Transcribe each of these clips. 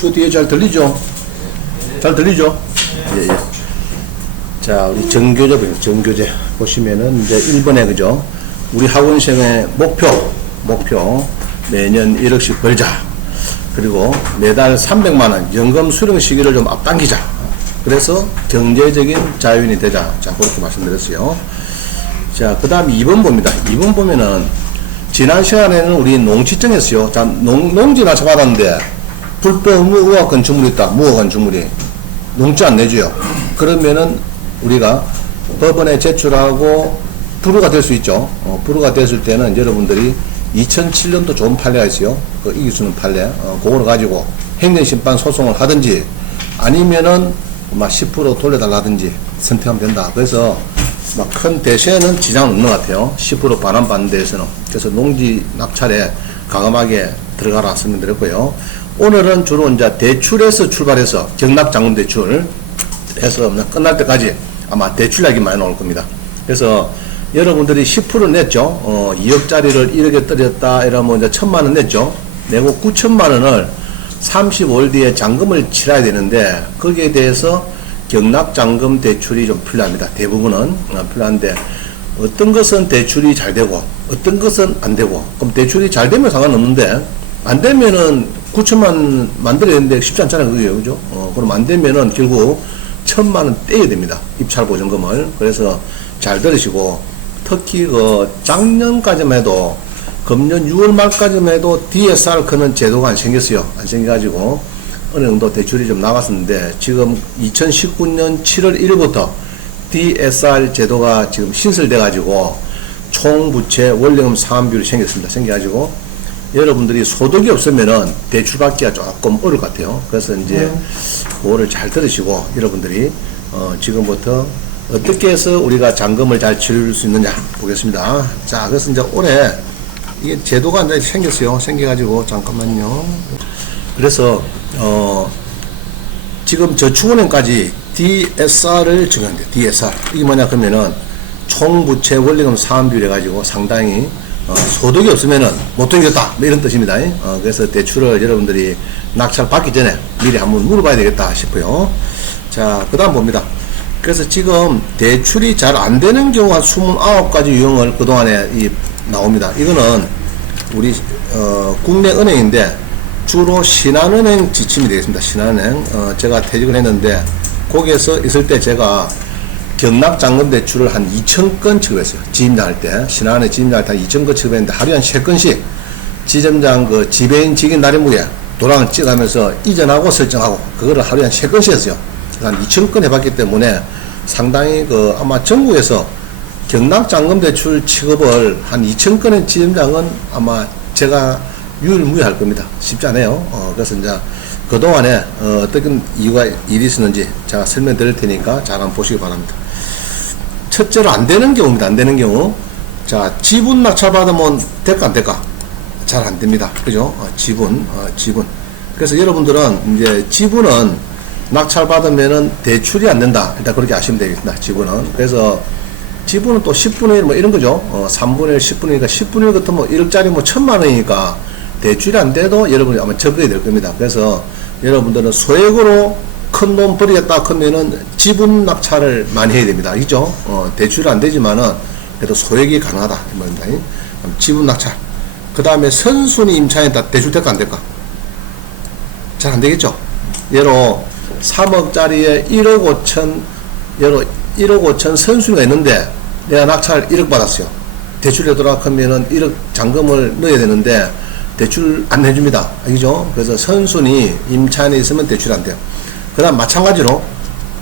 저 뒤에 잘 들리죠? 잘 들리죠? 예, 예. 자, 우리 정교재 보세요. 정교재. 보시면은 이제 1번에 그죠? 우리 학원생의 목표. 매년 1억씩 벌자. 그리고 매달 300만원 연금 수령 시기를 좀 앞당기자. 그래서 경제적인 자유인이 되자. 자, 그렇게 말씀드렸어요. 자, 그 다음 2번 봅니다. 2번 보면은 지난 시간에는 우리 농지증 했어요. 자, 농지나 잡아놨는데 불법 무허가 건축물이 있다. 무허가 건축물이. 농지 안 내줘요. 그러면은 우리가 법원에 제출하고 불허가 될 수 있죠. 불허가 됐을 때는 여러분들이 2007년도 좋은 판례가 있어요. 그 이길 수 있는 판례. 그걸 가지고 행정심판 소송을 하든지 아니면은 막 10% 돌려달라든지 선택하면 된다. 그래서 막 큰 대세에는 지장은 없는 것 같아요. 10% 반환받는 데에서는. 그래서 농지 낙찰에 과감하게 들어가라 설명드렸고요. 오늘은 주로 이제 대출에서 출발해서 경락장금 대출 해서 끝날 때까지 아마 대출 이야기 많이 나올 겁니다. 그래서 여러분들이 10% 냈죠. 2억짜리를 1억에 떨어졌다 이러면 이제 1,000만원 냈죠. 내고 9천만원을 35일 뒤에 잔금을 치러야 되는데 거기에 대해서 경락잔금 대출이 좀 필요합니다. 대부분은 필요한데 어떤 것은 대출이 잘 되고 어떤 것은 안 되고 그럼 대출이 잘 되면 상관없는데 안 되면은 9천만 만들어야 되는데 쉽지 않잖아요. 그죠? 그죠? 그럼 안 되면은 결국 1,000만원 떼야 됩니다. 입찰 보증금을. 그래서 잘 들으시고 특히 그 작년까지만 해도 금년 6월 말까지만 해도 DSR 크는 제도가 안 생겼어요. 안 생겨가지고 어느 정도 대출이 좀 나갔었는데 지금 2019년 7월 1일부터 DSR 제도가 지금 신설돼가지고 총부채 원리금 상환비율이 생겨가지고 여러분들이 소득이 없으면은 대출받기가 조금 어려울 것 같아요. 그래서 이제 그거를 잘 들으시고 여러분들이 지금부터 어떻게 해서 우리가 잔금을 잘 치를 수 있느냐 보겠습니다. 자, 그래서 이제 올해 이게 제도가 이제 생겼어요. 생겨가지고 잠깐만요. 그래서 지금 저축은행까지 DSR을 적용한대요. DSR. 이게 뭐냐 그러면은 총부채 원리금 상환비율 해가지고 상당히 소득이 없으면은 못 되겠다 뭐 이런 뜻입니다. 그래서 대출을 여러분들이 낙찰 받기 전에 미리 한번 물어봐야 되겠다 싶어요. 자, 그 다음 봅니다. 그래서 지금 대출이 잘 안 되는 경우 한 29가지 유형을 그동안에 나옵니다. 이거는 우리 국내 은행인데 주로 신한은행 지침이 되겠습니다. 신한은행. 제가 퇴직을 했는데 거기에서 있을 때 제가 경락잔금 대출을 한 2,000건 취급했어요. 지점장 할 때. 신한은행 지점장 할 때 한 2,000건 취급했는데 하루에 한 3건씩 지점장 그 지배인 직인 날인무게 도랑을 찍어가면서 이전하고 설정하고 그거를 하루에 한 3건씩 했어요. 한 2,000건 해봤기 때문에 상당히 그 아마 전국에서 경락잔금 대출 취급을 한 2,000건의 지점장은 아마 제가 유일무이할 겁니다. 쉽지 않아요. 그래서 이제 그동안에 어떤 이유가 일이 있었는지 제가 설명드릴 테니까 잘 한번 보시기 바랍니다. 첫째로 안 되는 경우입니다. 안 되는 경우. 자, 지분 낙찰 받으면 될까 안 될까? 잘 안 됩니다. 그죠? 지분. 그래서 여러분들은 이제 지분은 낙찰 받으면은 대출이 안 된다. 일단 그렇게 아시면 되겠습니다. 지분은. 그래서 지분은 또 10분의 1 뭐 이런 거죠. 3분의 1, 10분의 1이니까 10분의 1 같은 뭐 1억짜리 뭐 1,000만원이니까 대출이 안 돼도 여러분이 아마 적응이 될 겁니다. 그래서 여러분들은 소액으로 큰 돈 버리겠다 하면은 지분 낙찰을 많이 해야 됩니다. 그죠? 대출이 안 되지만은 그래도 소액이 가능하다. 이 말입니다. 지분 낙찰. 그 다음에 선순위 임차인다. 대출 될까 안 될까? 잘 안 되겠죠? 예로 3억짜리에 1억 5천, 예로 1억 5천 선순위가 있는데 내가 낙찰 1억 받았어요. 대출에 돌아가면은 1억 잔금을 넣어야 되는데 대출 안 해줍니다. 알죠? 그래서 선순위 임차인에 있으면 대출 안 돼요. 그 다음 마찬가지로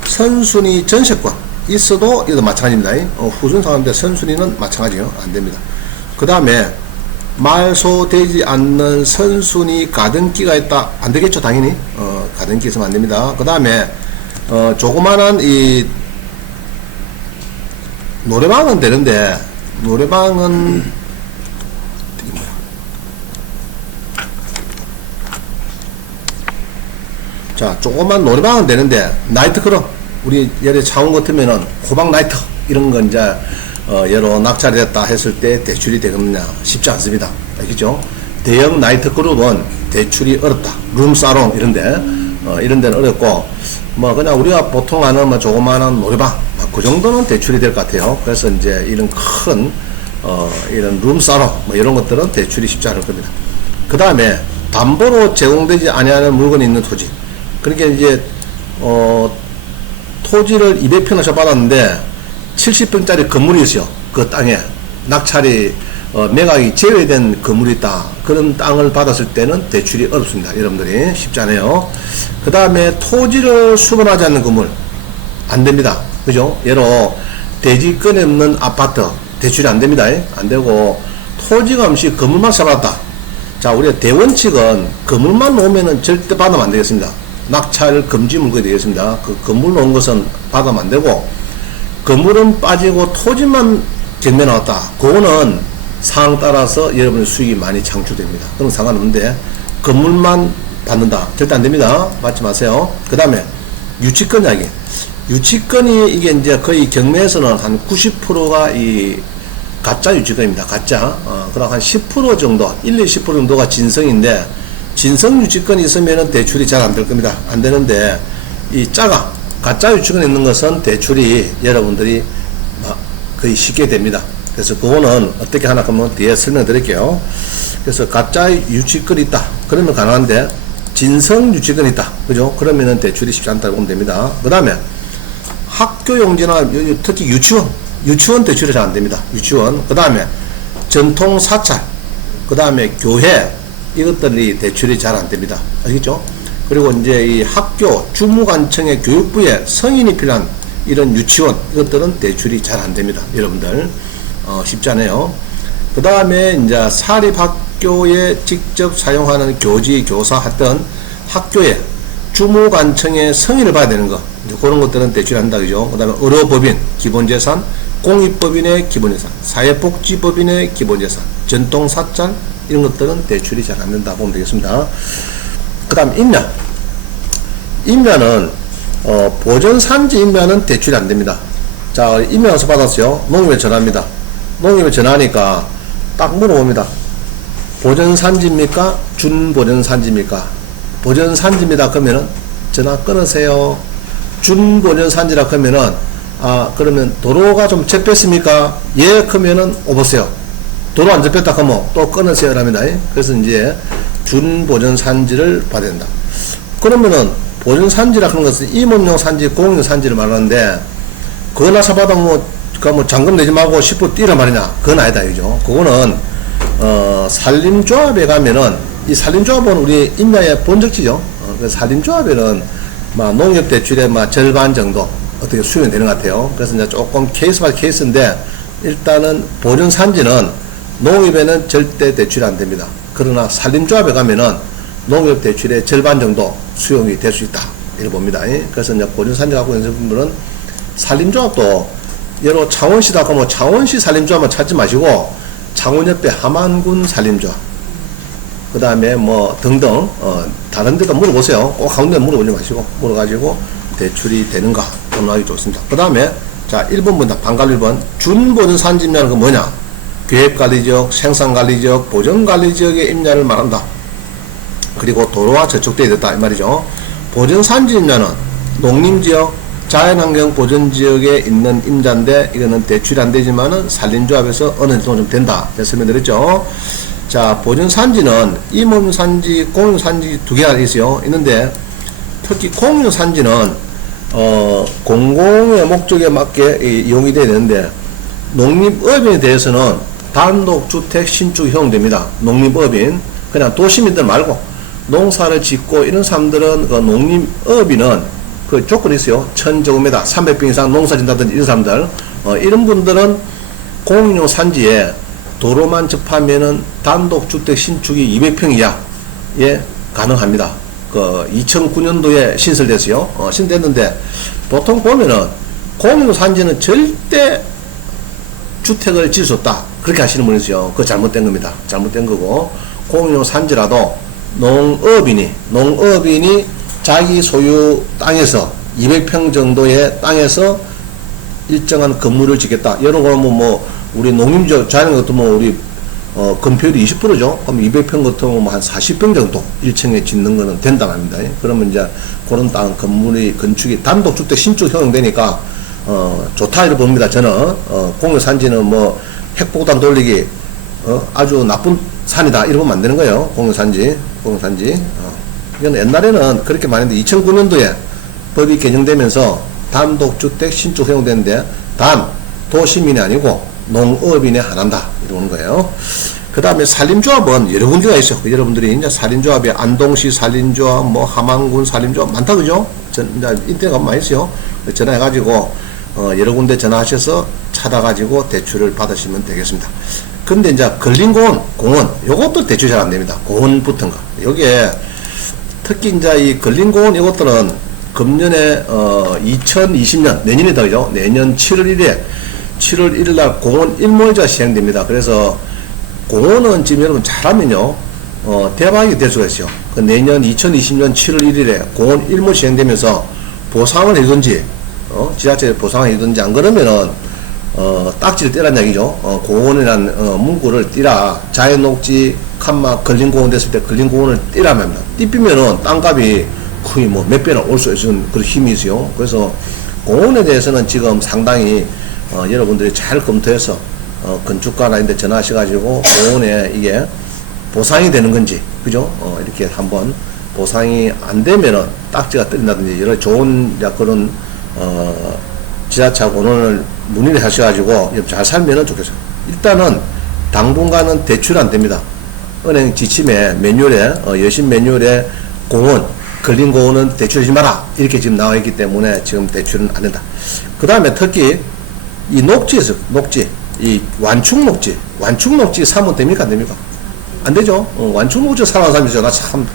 선순위 전세권 있어도 이것도 마찬가지입니다. 후순 상황인데 선순위는 마찬가지요. 안 됩니다. 그 다음에 말소되지 않는 선순위 가등기가 있다. 안 되겠죠, 당연히. 가등기 있으면 안 됩니다. 그 다음에, 조그만한 이, 노래방은 되는데, 노래방은, 자, 조그만 노래방은 되는데, 나이트클럽. 우리 예를 차원 같으면은, 호박 나이트. 이런 건 이제, 예로 낙찰이 됐다 했을 때 대출이 되겠느냐 쉽지 않습니다. 알겠죠? 대형 나이트 그룹은 대출이 어렵다. 룸사롱 이런데 이런 데는 어렵고 뭐 그냥 우리가 보통 하는 뭐 조그마한 노래방 그 정도는 대출이 될 것 같아요. 그래서 이제 이런 큰 이런 룸사롱 뭐 이런 것들은 대출이 쉽지 않을 겁니다. 그 다음에 담보로 제공되지 아니하는 물건이 있는 토지. 그러니까 이제 토지를 200평을 받았는데 70평짜리 건물이 있어요. 그 땅에 낙찰이 매각이 제외된 건물이 있다. 그런 땅을 받았을 때는 대출이 어렵습니다. 여러분들이 쉽지 않아요. 그 다음에 토지를 수분하지 않는 건물 안 됩니다. 그죠? 예로 대지권에 없는 아파트 대출이 안 됩니다. 안 되고 토지가 없이 건물만 사봤다. 자, 우리가 대원칙은 건물만 놓으면은 절대 받으면 안 되겠습니다. 낙찰 금지 물건이 되겠습니다. 그 건물 놓은 것은 받으면 안 되고 건물은 빠지고 토지만 경매 나왔다. 그거는 상황 따라서 여러분의 수익이 많이 창출됩니다. 그럼 상관없는데 건물만 받는다. 절대 안 됩니다. 받지 마세요. 그 다음에 유치권 이야기. 유치권이 이게 이제 거의 경매에서는 한 90%가 이 가짜 유치권입니다. 가짜. 그럼 한 10% 정도, 10% 정도가 진성인데 진성 유치권이 있으면은 대출이 잘 안 될 겁니다. 안 되는데 이 가짜 유치권이 있는 것은 대출이 여러분들이 거의 쉽게 됩니다. 그래서 그거는 어떻게 하나 그러면 뒤에 설명드릴게요. 그래서 가짜 유치권이 있다. 그러면 가능한데 진성 유치권이 있다. 그죠? 그러면은 대출이 쉽지 않다고 보면 됩니다. 그 다음에 학교 용지나 특히 유치원 대출이 잘 안 됩니다. 유치원. 그 다음에 전통 사찰. 그 다음에 교회. 이것들이 대출이 잘 안 됩니다. 알겠죠? 그리고 이제 이 학교, 주무관청의 교육부에 성인이 필요한 이런 유치원. 이것들은 대출이 잘 안 됩니다. 여러분들. 쉽지 않아요. 그 다음에 이제 사립학교에 직접 사용하는 교지, 교사 했던 학교에 주무관청의 성의를 봐야 되는 거. 그런 것들은 대출이 한다. 그죠? 그 다음에 의료법인, 기본재산, 공익법인의 기본재산, 사회복지법인의 기본재산, 전통사찰, 이런 것들은 대출이 잘 안 된다 보면 되겠습니다. 그 다음 임야. 임야는, 보존산지 임야는 대출이 안 됩니다. 자, 임야 어디서 받았어요? 농협에 전화합니다. 농협에 전화하니까 딱 물어봅니다. 보존산지입니까? 준보존산지입니까? 보존산지입니다. 그러면은 전화 끊으세요. 준보존산지라 그러면은 그러면 도로가 좀 접혔습니까? 예, 그러면은 오보세요. 도로 안 접혔다 그러면 또 끊으세요.랍니다. 그래서 이제 준보존산지를 받아야 된다. 그러면은 보존산지라 그런 것은 임업용 산지, 공용 산지를 말하는데 그거나 사받아 뭐 잔금 내지 말고 10% 뛰라 말이냐? 그건 아니다. 그죠? 그거는 산림조합에 가면은 이 산림조합은 우리 임야의 본적지죠. 그 산림조합에는 농협 대출의 절반 정도 어떻게 수용되는 것 같아요. 그래서 이제 조금 케이스 바이 케이스인데 일단은 보존산지는 농협에는 절대 대출이 안 됩니다. 그러나 산림조합에 가면은 농협 대출의 절반 정도 수용이 될 수 있다. 이렇게 봅니다. 그래서 이제 보존산지 갖고 있는 분들은 산림조합도 여러 창원시다 그러면 창원시 산림조합만 찾지 마시고 창원 옆에 함안군 산림조합 그 다음에 뭐 등등 다른 데도 물어보세요. 꼭 가운데 물어보지 마시고 물어가지고 대출이 되는가 보는 좋습니다. 그 다음에 자 1번부터 반갈 1번 준보존산지임야는 그 뭐냐? 계획관리지역, 생산관리지역, 보존관리지역의 임야를 말한다. 그리고 도로와 저촉되어 있다 이 말이죠. 보존산지임야는 농림지역 자연환경 보존지역에 있는 임자인데 이거는 대출이 안 되지만은 산림조합에서 어느 정도 좀 된다. 제가 설명드렸죠. 자, 보존산지는 임업산지, 공유산지 두 개가 있어요. 있는데 특히 공유산지는 공공의 목적에 맞게 이용이 되어야 되는데 농립업인에 대해서는 단독주택 신축이 허용됩니다. 농립업인 그냥 도시민들 말고 농사를 짓고 이런 사람들은 그 농립업인은 그 조건이 있어요. 1000제곱미터 300평 이상 농사 짓는다든지 이런 사람들 이런 분들은 공용 산지에 도로만 접하면은 단독주택 신축이 200평 이하에 가능합니다. 그 2009년도에 신설됐어요. 신설됐는데 보통 보면은 공용 산지는 절대 주택을 지을 수 없다. 그렇게 하시는 분이 있어요. 그거 잘못된 겁니다. 잘못된 거고 공용 산지라도 농업인이 자기 소유 땅에서 200평 정도의 땅에서 일정한 건물을 짓겠다. 여러 거 뭐 우리 농림지역 자연한 것도 뭐 우리 건폐율이 20%죠. 그럼 200평 같으면 뭐 한 40평 정도 1층에 짓는 거는 된다고 합니다. 그러면 이제 그런 땅 건물이 건축이 단독주택 신축 허용되니까 좋다 이렇게 봅니다. 저는 공유산지는 뭐 핵폭탄 돌리기 아주 나쁜 산이다 이러면 안 되는 거예요. 공유산지. 이건 옛날에는 그렇게 많이 했는데 2009년도에 법이 개정되면서 단독주택 신축 허용되는데 단 도시민이 아니고 농업인에 한한다 이러는 거예요. 그 다음에 산림조합은 여러 군데가 있어요. 여러분들이 이제 산림조합에 안동시 산림조합, 뭐 함안군 산림조합 많다 그죠? 이제 인터넷 가면 많이 있어요. 전화해가지고 여러 군데 전화하셔서 찾아가지고 대출을 받으시면 되겠습니다. 근데 이제 근린공원, 공원 요것도 대출 잘 안됩니다. 공원 붙은 거. 요게 특히 이제 이 근린공원 이것들은 금년에 2020년 내년이다 그죠? 내년 7월 1일 날 공원 일몰제가 시행됩니다. 그래서 공원은 지금 여러분 잘하면요 대박이 될 수가 있어요. 그 내년 2020년 7월 1일에 공원 일몰 시행되면서 보상을 해주든지 지자체에 보상을 해주든지 안 그러면은 딱지를 떼란 얘기죠. 공원이라는 문구를 띄라. 자연녹지 칸막 근린공원 됐을 때 근린공원을 띄라면 합니다. 띄피면은 땅값이 거의 뭐 몇 배나 올 수 있는 그런 힘이 있어요. 그래서 공원에 대해서는 지금 상당히 여러분들이 잘 검토해서 건축가나 전화하셔가지고 공원에 이게 보상이 되는 건지 그죠? 이렇게 한번 보상이 안 되면은 딱지가 떨린다든지 여러 좋은 그런 지자체하고 오늘 문의를 하셔가지고 잘 살면은 좋겠어요. 일단은 당분간은 대출 안 됩니다. 은행 지침에 매뉴얼에 여신 매뉴얼에 공원 근린공원은 대출하지 마라 이렇게 지금 나와 있기 때문에 지금 대출은 안 된다. 그 다음에 특히 이 녹지에서 녹지 이 완충녹지 사면 됩니까 안 됩니까? 안 되죠. 완충녹지 사는 사람이 나 참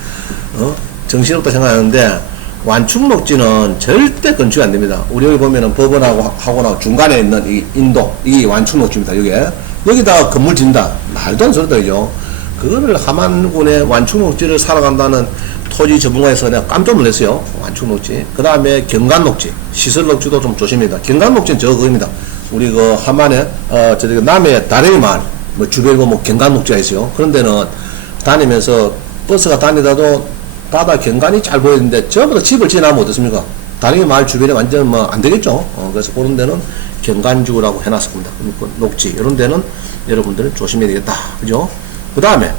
정신없다 생각하는데 완충녹지는 절대 건축이 안 됩니다. 우리 여기 보면은 법원하고 중간에 있는 이 인도 이 완충녹지입니다. 여기다가 건물 짓는다 말도 안 소리죠. 그거를 함안군의 완충녹지를 살아간다는 토지 전문가에서 내가 깜짝 놀랐어요. 완충녹지. 그 다음에 경관녹지 시설녹지도 좀 조심합니다. 경관녹지는 그겁니다. 우리 그 함안에 저기 남해 다랭이 마을 뭐 주변에 뭐 경관녹지가 있어요. 그런 데는 다니면서 버스가 다니다도 바다 경관이 잘 보이는데 전부 다 집을 지나면 어떻습니까? 다랭이 마을 주변에 완전 뭐 안 되겠죠. 그래서 그런 데는 경관지구라고 해놨을 겁니다. 녹지 이런 데는 여러분들은 조심해야 되겠다. 그죠? 그 다음에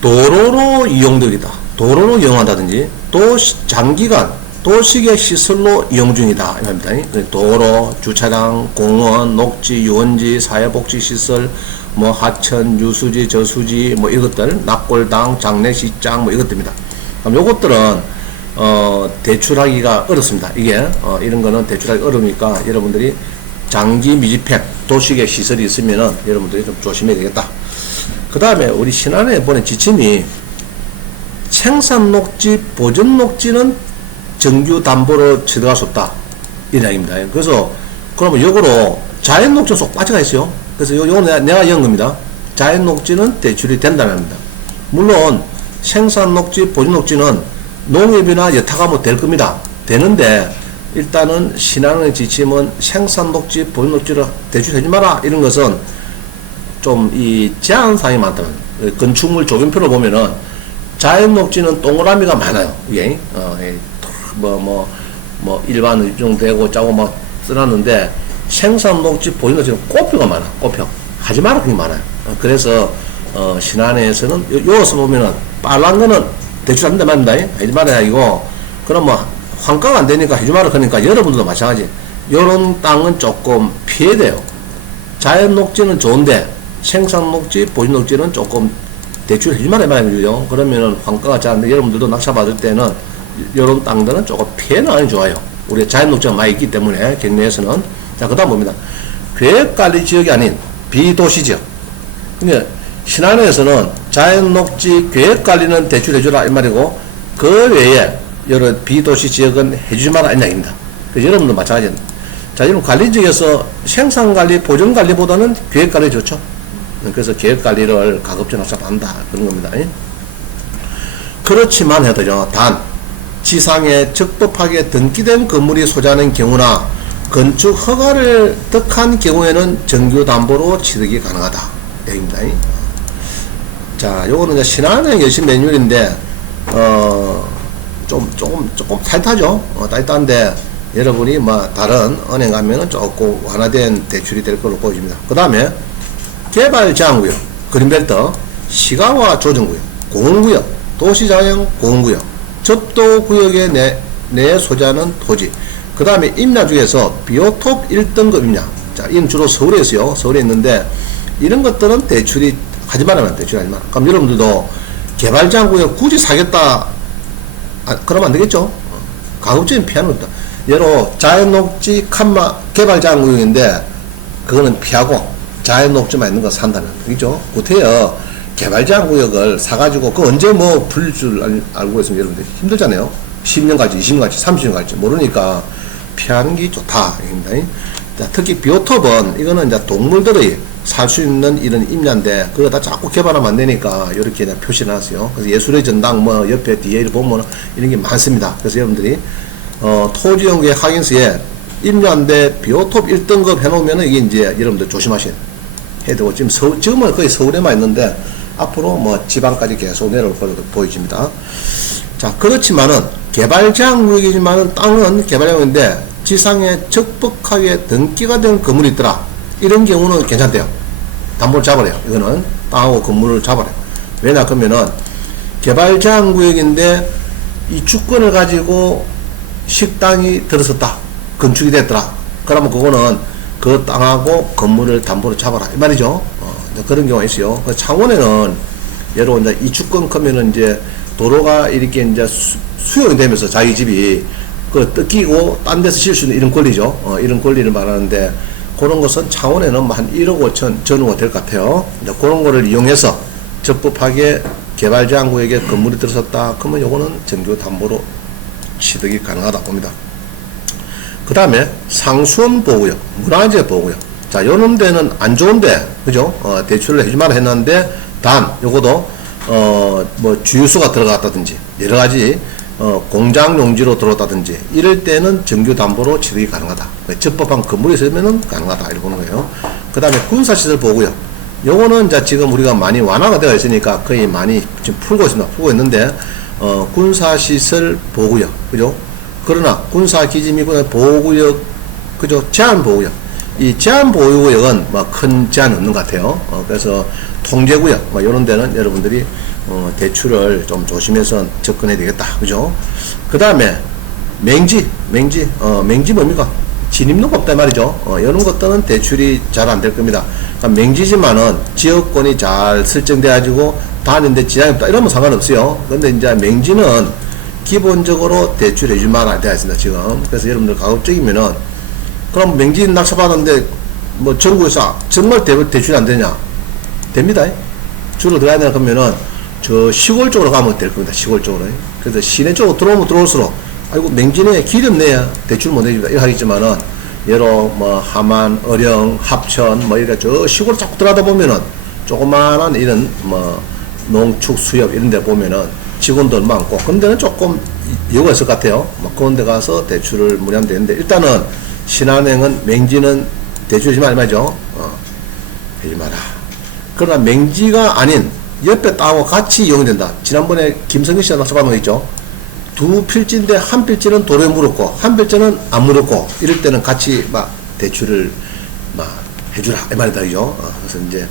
도로로 이용되겠다. 도로로 이용한다든지 또 장기간 도시계 시설로 이용 중이다. 이겁니다. 도로, 주차장, 공원, 녹지, 유원지, 사회복지시설, 뭐 하천, 유수지, 저수지, 뭐 이것들, 낙골당, 장례식장, 뭐 이것들입니다. 그럼 요것들은 대출하기가 어렵습니다. 이게 이런 거는 대출하기 어려우니까 여러분들이 장기 미집행 도시계 시설이 있으면은 여러분들이 좀 조심해야 되겠다. 그 다음에 우리 신안에 보낸 지침이 생산녹지, 보전녹지는 정규 담보로 들어갈 수 없다. 이 이야기입니다. 그래서 그러면 역으로 자연녹지는 쏙 빠져가 있어요. 그래서 요거는 내가 연 겁니다. 자연녹지는 대출이 된다는 겁니다. 물론 생산녹지, 보전녹지는 농협이나 여타가 뭐 될 겁니다. 되는데 일단은 신안의 지침은 생산녹지, 보전녹지를 대출하지 마라. 이런 것은 좀 이 제한사항이 많다. 건축물 조경표를 보면은 자연녹지는 동그라미가 많아요. 이게 일반 유종되고 짜고 막 써놨는데 생산녹지, 보전녹지는 꽃표가 많아. 꽃표 하지 마라 그게 많아요. 그래서 신안에서는 여기서 보면은 빨간 거는 대출 안 된다 말입니다. 하지 말아야 이거 그럼 뭐 환가가 안 되니까 하지 마라 그러니까 여러분들도 마찬가지. 요런 땅은 조금 피해야 돼요. 자연녹지는 좋은데 생산녹지, 보전녹지는 조금 대출하지 말아야 말이죠. 그러면은 환가가 잘 안 돼. 여러분들도 낙찰 받을 때는 이런 땅들은 조금 피해 나가는 좋아요. 우리 자연녹지가 많이 있기 때문에 경내에서는. 자, 그 다음 봅니다. 계획관리 지역이 아닌 비도시지역. 그러니까 신안에서는 자연녹지 계획관리는 대출해주라 이 말이고 그 외에 여러 비도시 지역은 해주지 마라 이 이야기입니다. 여러분도 마찬가지입니다. 자, 여러분 관리지역에서 생산관리, 보전관리보다는 계획관리 좋죠. 그래서 계획관리를 가급적 낙찰한다 그런 겁니다. 그렇지만 해도요, 단 지상에 적법하게 등기된 건물이 소재하는 경우나 건축 허가를 득한 경우에는 정규담보로 취득이 가능하다. 얘기입니다. 자, 요거는 이제 신한은행 여신 매뉴얼인데, 조금 타이트하죠? 타이트한데, 여러분이 뭐, 다른 은행 가면은 조금 완화된 대출이 될 걸로 보여집니다. 그 다음에, 개발 제한구역, 그린벨트, 시가와 조정구역, 공원구역, 도시자형 공원구역, 접도구역의 내 소재하는 토지, 그 다음에 임야 중에서 비오톱 1등급 임야. 자, 이는 주로 서울에 있어요. 서울에 있는데, 이런 것들은 대출이 하지 말아요. 대출 하지 마라. 그럼 여러분들도 개발장구역 굳이 사겠다. 그러면 안 되겠죠? 가급적인 피하는 것다. 예로 자연녹지 칸마 개발장구역인데, 그거는 피하고, 자연녹지만 있는 거 산다면. 그죠? 구태여 개발장구역을 사가지고, 그 언제 뭐 풀릴 줄 알고 있으면 여러분들 힘들잖아요. 10년 갈지, 20년 갈지, 30년 갈지 모르니까 피하는 게 좋다. 자, 특히 비오톱은, 이거는 이제 동물들의 살 수 있는 이런 임야인데, 그거 다 자꾸 개발하면 안 되니까, 이렇게 그냥 표시를 해놨어요. 그래서 예술의 전당, 뭐, 옆에 뒤에 보면 이런 게 많습니다. 그래서 여러분들이, 토지연구의 확인서에 임야인데 비오톱 1등급 해놓으면 이게 이제 여러분들 조심하셔야 되고, 지금은 거의 서울에만 있는데, 앞으로 뭐 지방까지 계속 내려올 걸로 보여집니다. 자, 그렇지만은, 개발제한구역이지만은 땅은 개발제한구역인데, 지상에 적법하게 등기가 된 건물이 있더라. 이런 경우는 괜찮대요. 담보를 잡아래요. 이거는 땅하고 건물을 잡아래요. 왜냐 그러면은 개발 제한 구역인데 이 주권을 가지고 식당이 들어섰다. 건축이 됐더라. 그러면 그거는 그 땅하고 건물을 담보를 잡아라. 이 말이죠. 그런 경우가 있어요. 그 창원에는 예로 이제 이 주권 크면은 이제 도로가 이렇게 이제 수용이 되면서 자기 집이 그 뜯기고 딴 데서 실 수 있는 이런 권리죠. 이런 권리를 말하는데, 그런 것은 창원에는 한 1억 5천 전후가 될 것 같아요. 그런 거를 이용해서 적법하게 개발제한구역에 건물이 들어섰다. 그러면 요거는 정규 담보로 취득이 가능하다 봅니다. 그 다음에 상수원 보호구역, 문화재 보호구역. 자, 요런 데는 안 좋은데, 그죠? 대출을 해주지 말아 했는데, 단, 요거도, 뭐, 주유소가 들어갔다든지, 여러 가지, 공장 용지로 들어왔다든지, 이럴 때는 정규 담보로 취득이 가능하다. 적법한 건물이 있으면은 가능하다. 이렇게 보는 거예요. 그 다음에 군사시설 보호구역. 요거는 이제 지금 우리가 많이 완화가 되어 있으니까 거의 많이 지금 풀고 있습니다. 풀고 있는데, 군사시설 보호구역. 그죠? 그러나, 군사기지미군 보호구역, 그죠? 제한보호구역. 이 제한보호구역은 뭐 큰 제한 없는 것 같아요. 그래서 통제구역, 뭐 이런 데는 여러분들이 대출을 좀 조심해서 접근해야 되겠다. 그죠? 그 다음에, 맹지 뭡니까? 진입로가 없다 말이죠. 이런 것들은 대출이 잘 안 될 겁니다. 그러니까 맹지지만은 지역권이 잘 설정돼가지고 다니는데 지장이 없다. 이러면 상관없어요. 근데 이제 맹지는 기본적으로 대출해주지 말아야 되어 있습니다, 지금. 그래서 여러분들 가급적이면은, 그럼 맹지 낙찰받았는데, 뭐 전국에서 정말 대출이 안 되냐? 됩니다. 주로 들어가야 되나 그러면은, 저 시골 쪽으로 가면 될 겁니다. 시골 쪽으로. 그래서 시내 쪽으로 들어오면 들어올수록, 아이고 맹진에 길이 없네. 대출 못 내줍니다. 이거 하겠지만은, 예로 뭐 함안, 어령, 합천 뭐 이렇게 저 시골 자꾸 들어가다 보면은 조그마한 이런 뭐 농축 수협 이런 데 보면은 직원들 많고, 그런 데는 조금 여유가 있을 것 같아요. 뭐 그런 데 가서 대출을 문의하면 되는데, 일단은 신한은행은 맹지는 대출하지 말죠. 하지 마라. 그러나 맹지가 아닌 옆에 땅하고 같이 이용이 된다. 지난번에 김성기 씨가 낙찰받은 거 있죠. 두 필지인데 한 필지는 도로에 물었고 한 필지는 안 물었고, 이럴 때는 같이 막 대출을 막 해주라 이 말이다. 그죠? 그래서 이제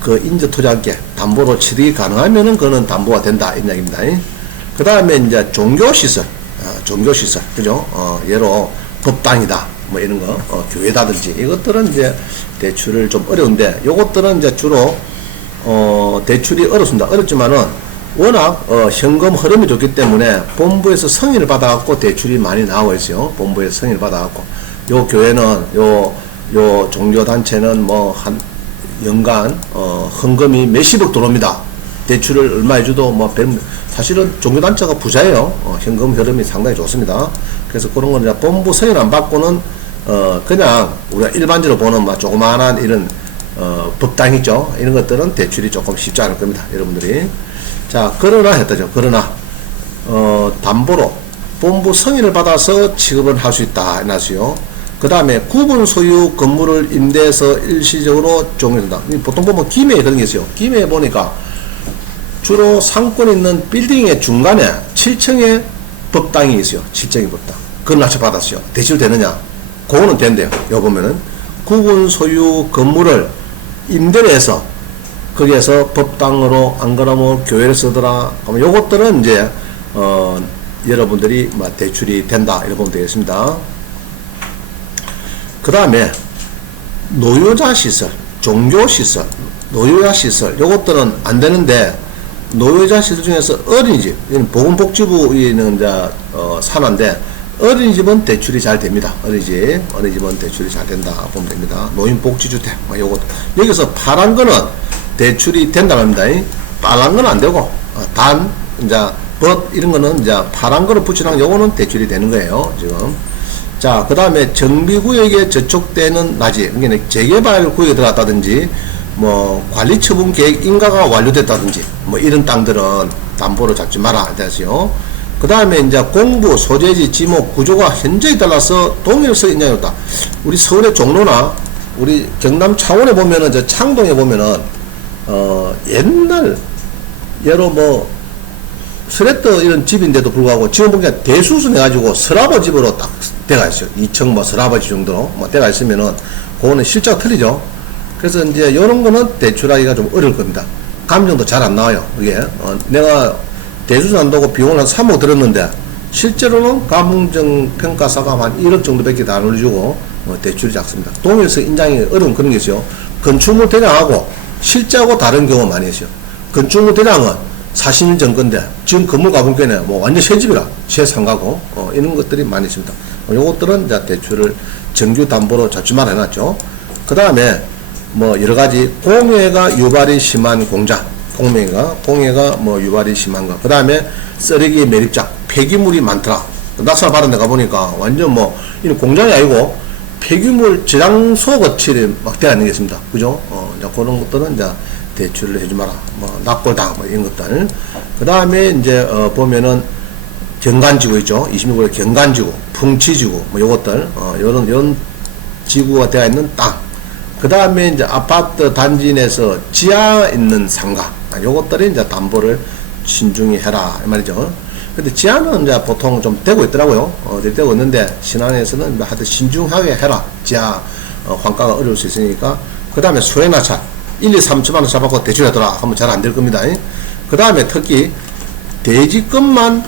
그 인접토지함께 담보로 취득이 가능하면은 그거는 담보가 된다 이 이야기입니다. 그 다음에 이제 종교시설, 종교시설, 그죠? 예로 법당이다 뭐 이런 거, 교회다든지 이것들은 이제 대출을 좀 어려운데, 요것들은 이제 주로 대출이 어렵습니다. 어렵지만은 워낙 현금 흐름이 좋기 때문에 본부에서 승인을 받아갖고 대출이 많이 나오고 있어요. 본부에서 승인을 받아갖고, 요 교회는 요 종교단체는 뭐 한 연간 헌금이 몇십억 들어옵니다. 대출을 얼마 해줘도 뭐 사실은 종교단체가 부자예요. 현금 흐름이 상당히 좋습니다. 그래서 그런 건 이제 본부 승인 안 받고는 그냥 우리가 일반적으로 보는 막 조그마한 이런 법당 있죠. 이런 것들은 대출이 조금 쉽지 않을 겁니다. 여러분들이. 자, 그러나 했다죠. 그러나 담보로 본부 승인을 받아서 취급을 할 수 있다. 이나수요. 그 다음에 구분 소유 건물을 임대해서 일시적으로 종료된다. 보통 보면 김해에 그런 게 있어요. 김해에 보니까 주로 상권 있는 빌딩의 중간에 7층에 법당이 있어요. 7층의 법당. 그걸 낙찰받았어요. 대출되느냐? 그거는 된대요. 여기 보면은 구분 소유 건물을 임대를 해서 거기에서 법당으로 안 그러면 교회를 쓰더라. 그러면 요것들은 이제 여러분들이 대출이 된다. 이렇게 보면 되겠습니다. 그 다음에 노유자 시설, 종교 시설, 노유자 시설 요것들은 안 되는데 노유자 시설 중에서 어린이집, 보건복지부는 이제 산하인데 어린이집은 대출이 잘 됩니다. 어린이집은 대출이 잘 된다 보면 됩니다. 노인복지주택 요것 여기서 파란 거는 대출이 된다고 합니다. 빨간 건 안 되고 단 이제 이런 거는 이제 파란 거를 붙이는 요거는 대출이 되는 거예요. 지금. 자, 그 다음에 정비구역에 저촉되는 낮이, 그러니까 재개발 구역에 들어갔다든지, 뭐, 관리처분 계획 인가가 완료됐다든지, 뭐, 이런 땅들은 담보로 잡지 마라. 됐어요. 그 다음에 이제 공부, 소재지, 지목, 구조가 현저히 달라서 동일서 인정이 없다. 우리 서울의 종로나, 우리 경남 창원에 보면은, 저 창동에 보면은, 옛날, 여러 뭐, 스레터 이런 집인데도 불구하고 지금 보니까 대수순 해가지고 서랍어 집으로 딱 돼가 있어요. 2층 뭐 서랍어 집 정도로 뭐 돼가 있으면은 그거는 실제가 틀리죠. 그래서 이제 이런 거는 대출하기가 좀 어려울 겁니다. 감정도 잘 안 나와요. 이게 내가 대수순 한다고 비용을 한 3억 들었는데 실제로는 감정 평가사가 한 1억 정도밖에 안 올려주고 대출이 작습니다. 동일서 인장이 어려운 그런 게 있어요. 건축물 대량하고 실제하고 다른 경우 많이 있어요. 건축물 대량은 40년 전 건데 지금 건물 가보니까 뭐 완전 새 집이라 새 상가고 이런 것들이 많이 있습니다. 요것들은 이제 대출을 정규 담보로 잡지만 해놨죠. 그 다음에 뭐 여러 가지 공해가 유발이 심한 공장, 공해가 뭐 유발이 심한 거. 그 다음에 쓰레기 매립장, 폐기물이 많더라. 낙찰 받은 데 가보니까 완전 뭐 이런 공장이 아니고 폐기물 저장소 거치를 막 되어 있는 게 있습니다. 그죠? 이제 그런 것들은 이제 대출을 해주마라. 뭐, 납골당, 뭐, 이런 것들. 그 다음에, 이제, 보면은, 경관지구 있죠. 26월에 경관지구, 풍치지구, 뭐, 요것들, 요런 지구가 되어 있는 땅. 그 다음에, 이제, 아파트 단지 내에서 지하 있는 상가. 요것들이 이제 담보를 신중히 해라. 이 말이죠. 근데 지하는 이제 보통 좀 되고 있더라고요. 되고 있는데, 신안에서는 하여튼 신중하게 해라. 지하, 환가가 어려울 수 있으니까. 그 다음에 소액낙찰. 1, 2, 3천만원 잡아갖고 대출하더라 하면 잘 안 될 겁니다. 그 다음에 특히 대지권만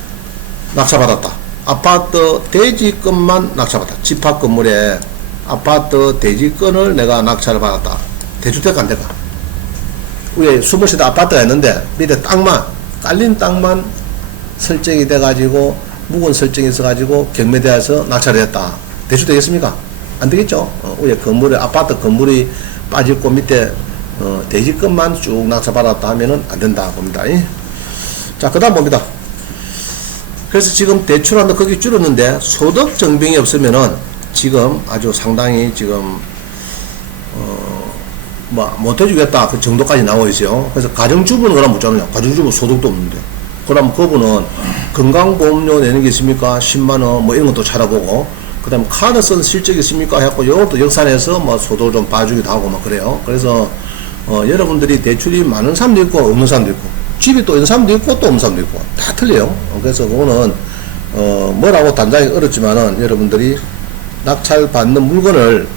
낙찰받았다. 아파트 대지권만 낙찰받았다. 집합 건물에 아파트 대지권을 내가 낙찰을 받았다. 대주택 안 될까? 위에 20세대 아파트가 있는데 밑에 땅만 깔린 땅만 설정이 돼가지고 묵은 설정이 있어가지고 경매대에서 낙찰을 했다. 대출 되겠습니까? 안 되겠죠. 위에 건물에 아파트 건물이 빠지고 밑에 대지권만 쭉 낙찰받았다 하면은 안 된다 봅니다. 자, 그 다음 봅니다. 그래서 지금 대출한다 거기 줄었는데 소득 증빙이 없으면은 지금 아주 상당히 지금 뭐 못해주겠다 그 정도까지 나오고 있어요. 그래서 가정주부는 그럼 묻잖아요. 가정주부 소득도 없는데 그럼 그분은 건강보험료 내는 게 있습니까? 10만원 뭐 이런 것도 찾아보고 그 다음에 카드 쓴 실적이 있습니까? 해갖고 이것도 역산해서 뭐 소득을 좀 봐주기도 하고 막 그래요. 그래서 여러분들이 대출이 많은 사람도 있고 없는 사람도 있고 집이 또 있는 사람도 있고 또 없는 사람도 있고 다 틀려요. 그래서 그거는 뭐라고 단장이 어렵지만은 여러분들이 낙찰 받는 물건을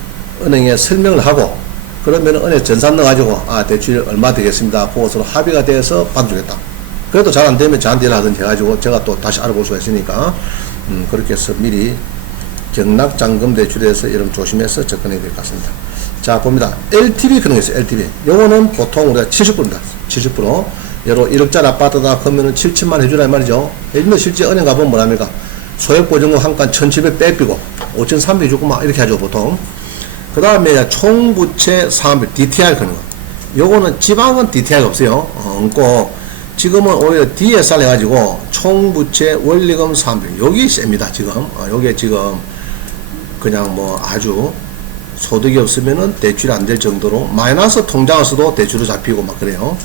은행에 설명을 하고 그러면 은행 전산 넣어가지고 대출 얼마 되겠습니다. 그것으로 합의가 돼서 받아주겠다. 그래도 잘 안되면 저한테 연락하든지 해가지고 제가 또 다시 알아볼 수가 있으니까 그렇게 해서 미리 경락잔금 대출에 대해서 여러분 조심해서 접근해야 될 것 같습니다. 자, 봅니다. LTV 그런 게 있어요. LTV. 요거는 보통 우리가 70%입니다. 70%. 여러 1억짜리 아파트다 그러면은 7천만 해주라 말이죠. 예전에 실제 은행 가보면 뭐랍니까? 소액보증금 한 건 1,700 빼삐고 5,300 주고 막 이렇게 하죠, 보통. 그 다음에 총부채 사업비 DTI 그런 거. 요거는 지방은 DTI가 없어요. 없고 지금은 오히려 DSR 해가지고 총부채 원리금 사업비. 여기 셉니다, 지금. 요게 지금 그냥 뭐 아주 소득이 없으면은 대출이 안 될 정도로 마이너스 통장을 써도 대출을 잡히고 막 그래요.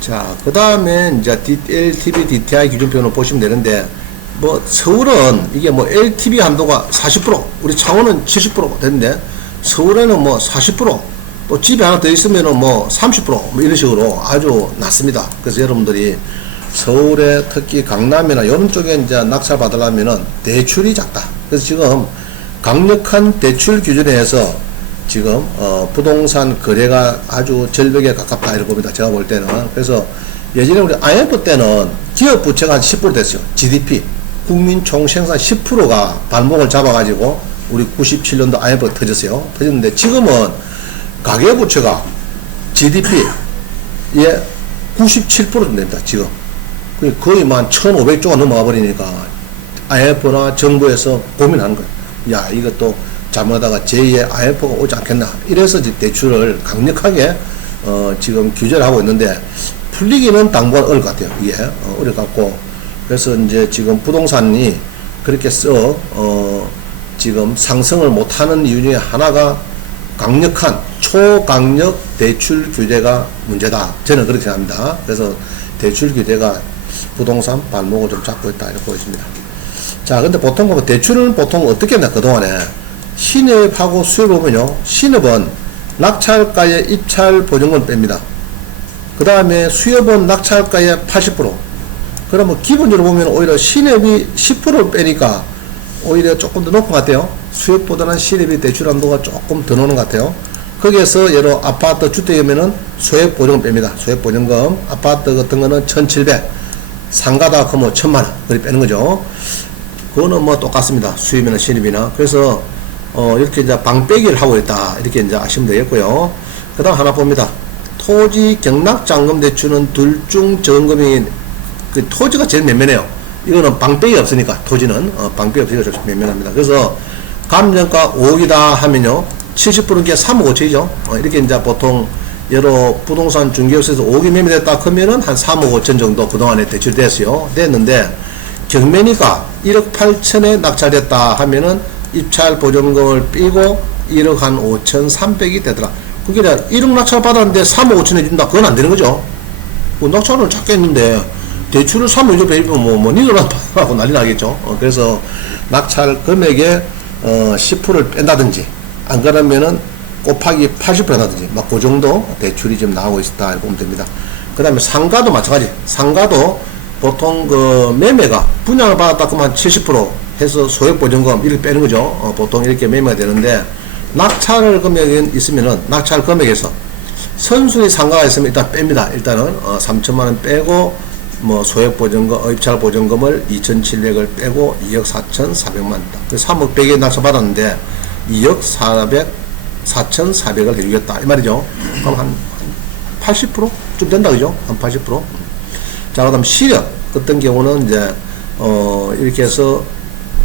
자, 그 다음에 이제 LTV, DTI 기준표를 보시면 되는데 뭐 서울은 이게 뭐 LTV 한도가 40%, 우리 창원은 70% 됐는데 서울에는 뭐 40%, 또 집에 하나 더 있으면은 뭐 30%뭐 이런 식으로 아주 낮습니다. 그래서 여러분들이 서울에 특히 강남이나 이런 쪽에 이제 낙찰 받으려면은 대출이 작다. 그래서 지금 강력한 대출 규제에서 지금 부동산 거래가 아주 절벽에 가깝다 이렇게 봅니다. 제가 볼 때는. 그래서 예전에 우리 IMF 때는 기업 부채가 한 10% 됐어요. GDP 국민 총생산 10%가 발목을 잡아가지고 우리 97년도 IMF 터졌어요. 터졌는데 지금은 가계부채가 GDP의 97% 됩니다. 지금 거의 만 1,500조가 넘어가 버리니까 IMF나 정부에서 고민하는 거예요. 야, 이것도 잘못하다가 제2의 IMF가 오지 않겠나. 이래서 대출을 강력하게 지금 규제를 하고 있는데 풀리기는 당분간 어려울 것 같아요. 이게 어려울 것 같고, 그래서 이제 지금 부동산이 그렇게 지금 상승을 못하는 이유 중에 하나가 강력한 초강력 대출 규제가 문제다. 저는 그렇게 생각합니다. 그래서 대출 규제가 부동산 발목을 좀 잡고 있다 이렇게 보여집니다. 자, 근데 보통 보면 대출은 보통 어떻게 했나 그동안에 신협하고 수협 보면요, 신협은 낙찰가의 입찰 보증금 뺍니다. 그 다음에 수협은 낙찰가의 80%. 그러면 기본적으로 보면 오히려 신협이 10%를 빼니까 오히려 조금 더 높은 것 같아요. 수협보다는 신협이 대출 한도가 조금 더 노는 것 같아요. 거기에서 예로 아파트 주택이면은 소액 보증금 뺍니다. 소액 보증금. 아파트 같은 거는 1,700. 상가다 그러면 1,000만원. 그렇게 빼는 거죠. 그거는 뭐 똑같습니다. 수협이나 신협이나. 그래서 이렇게 이제 방빼기를 하고 있다. 이렇게 이제 아시면 되겠고요. 그 다음 하나 봅니다. 토지 경락잔금 대출은 둘 중 저금이 그 토지가 제일 면면해요. 이거는 방빼기 없으니까 토지는 방빼기 없으니까 좀 면면합니다. 그래서 감정가 5억이다 하면요 70%는 3억 5천이죠. 이렇게 이제 보통 여러 부동산 중개업소에서 5억이 매매됐다 그러면은 한 3억 5천 정도 그동안에 대출됐어요. 됐는데 경매니까 1억 8천에 낙찰됐다 하면은 입찰 보증금을 빼고 1억 한 5,300이 되더라. 그게 1억 낙찰 받았는데 3억 5천에 준다. 그건 안 되는 거죠. 낙찰을 작게 했는데 대출을 3억 5천에 빼면 뭐 니들 받으라고 난리 나겠죠. 그래서 낙찰 금액의 10%를 뺀다든지 안 그러면은 곱하기 80% 한다든지 막 그 정도 대출이 지금 나오고 있다 이렇게 보면 됩니다. 그 다음에 상가도 마찬가지. 상가도 보통 그 매매가 분양을 받았다 그러면 70% 해서 소액보증금 이렇게 빼는 거죠. 보통 이렇게 매매가 되는데 낙찰 금액이 있으면은 낙찰 금액에서 선순위 상가가 있으면 일단 뺍니다. 일단은 3천만원 빼고 뭐 소액보증금, 입찰 보증금을 2,700을 빼고 2억 4,400만. 그래서 3억 100에 낙찰 받았는데 2억 4,400을 해주겠다 이 말이죠. 그럼 한 80%좀 된다 그죠? 한 80%. 자, 그다음 신협 어떤 경우는 이제 이렇게 해서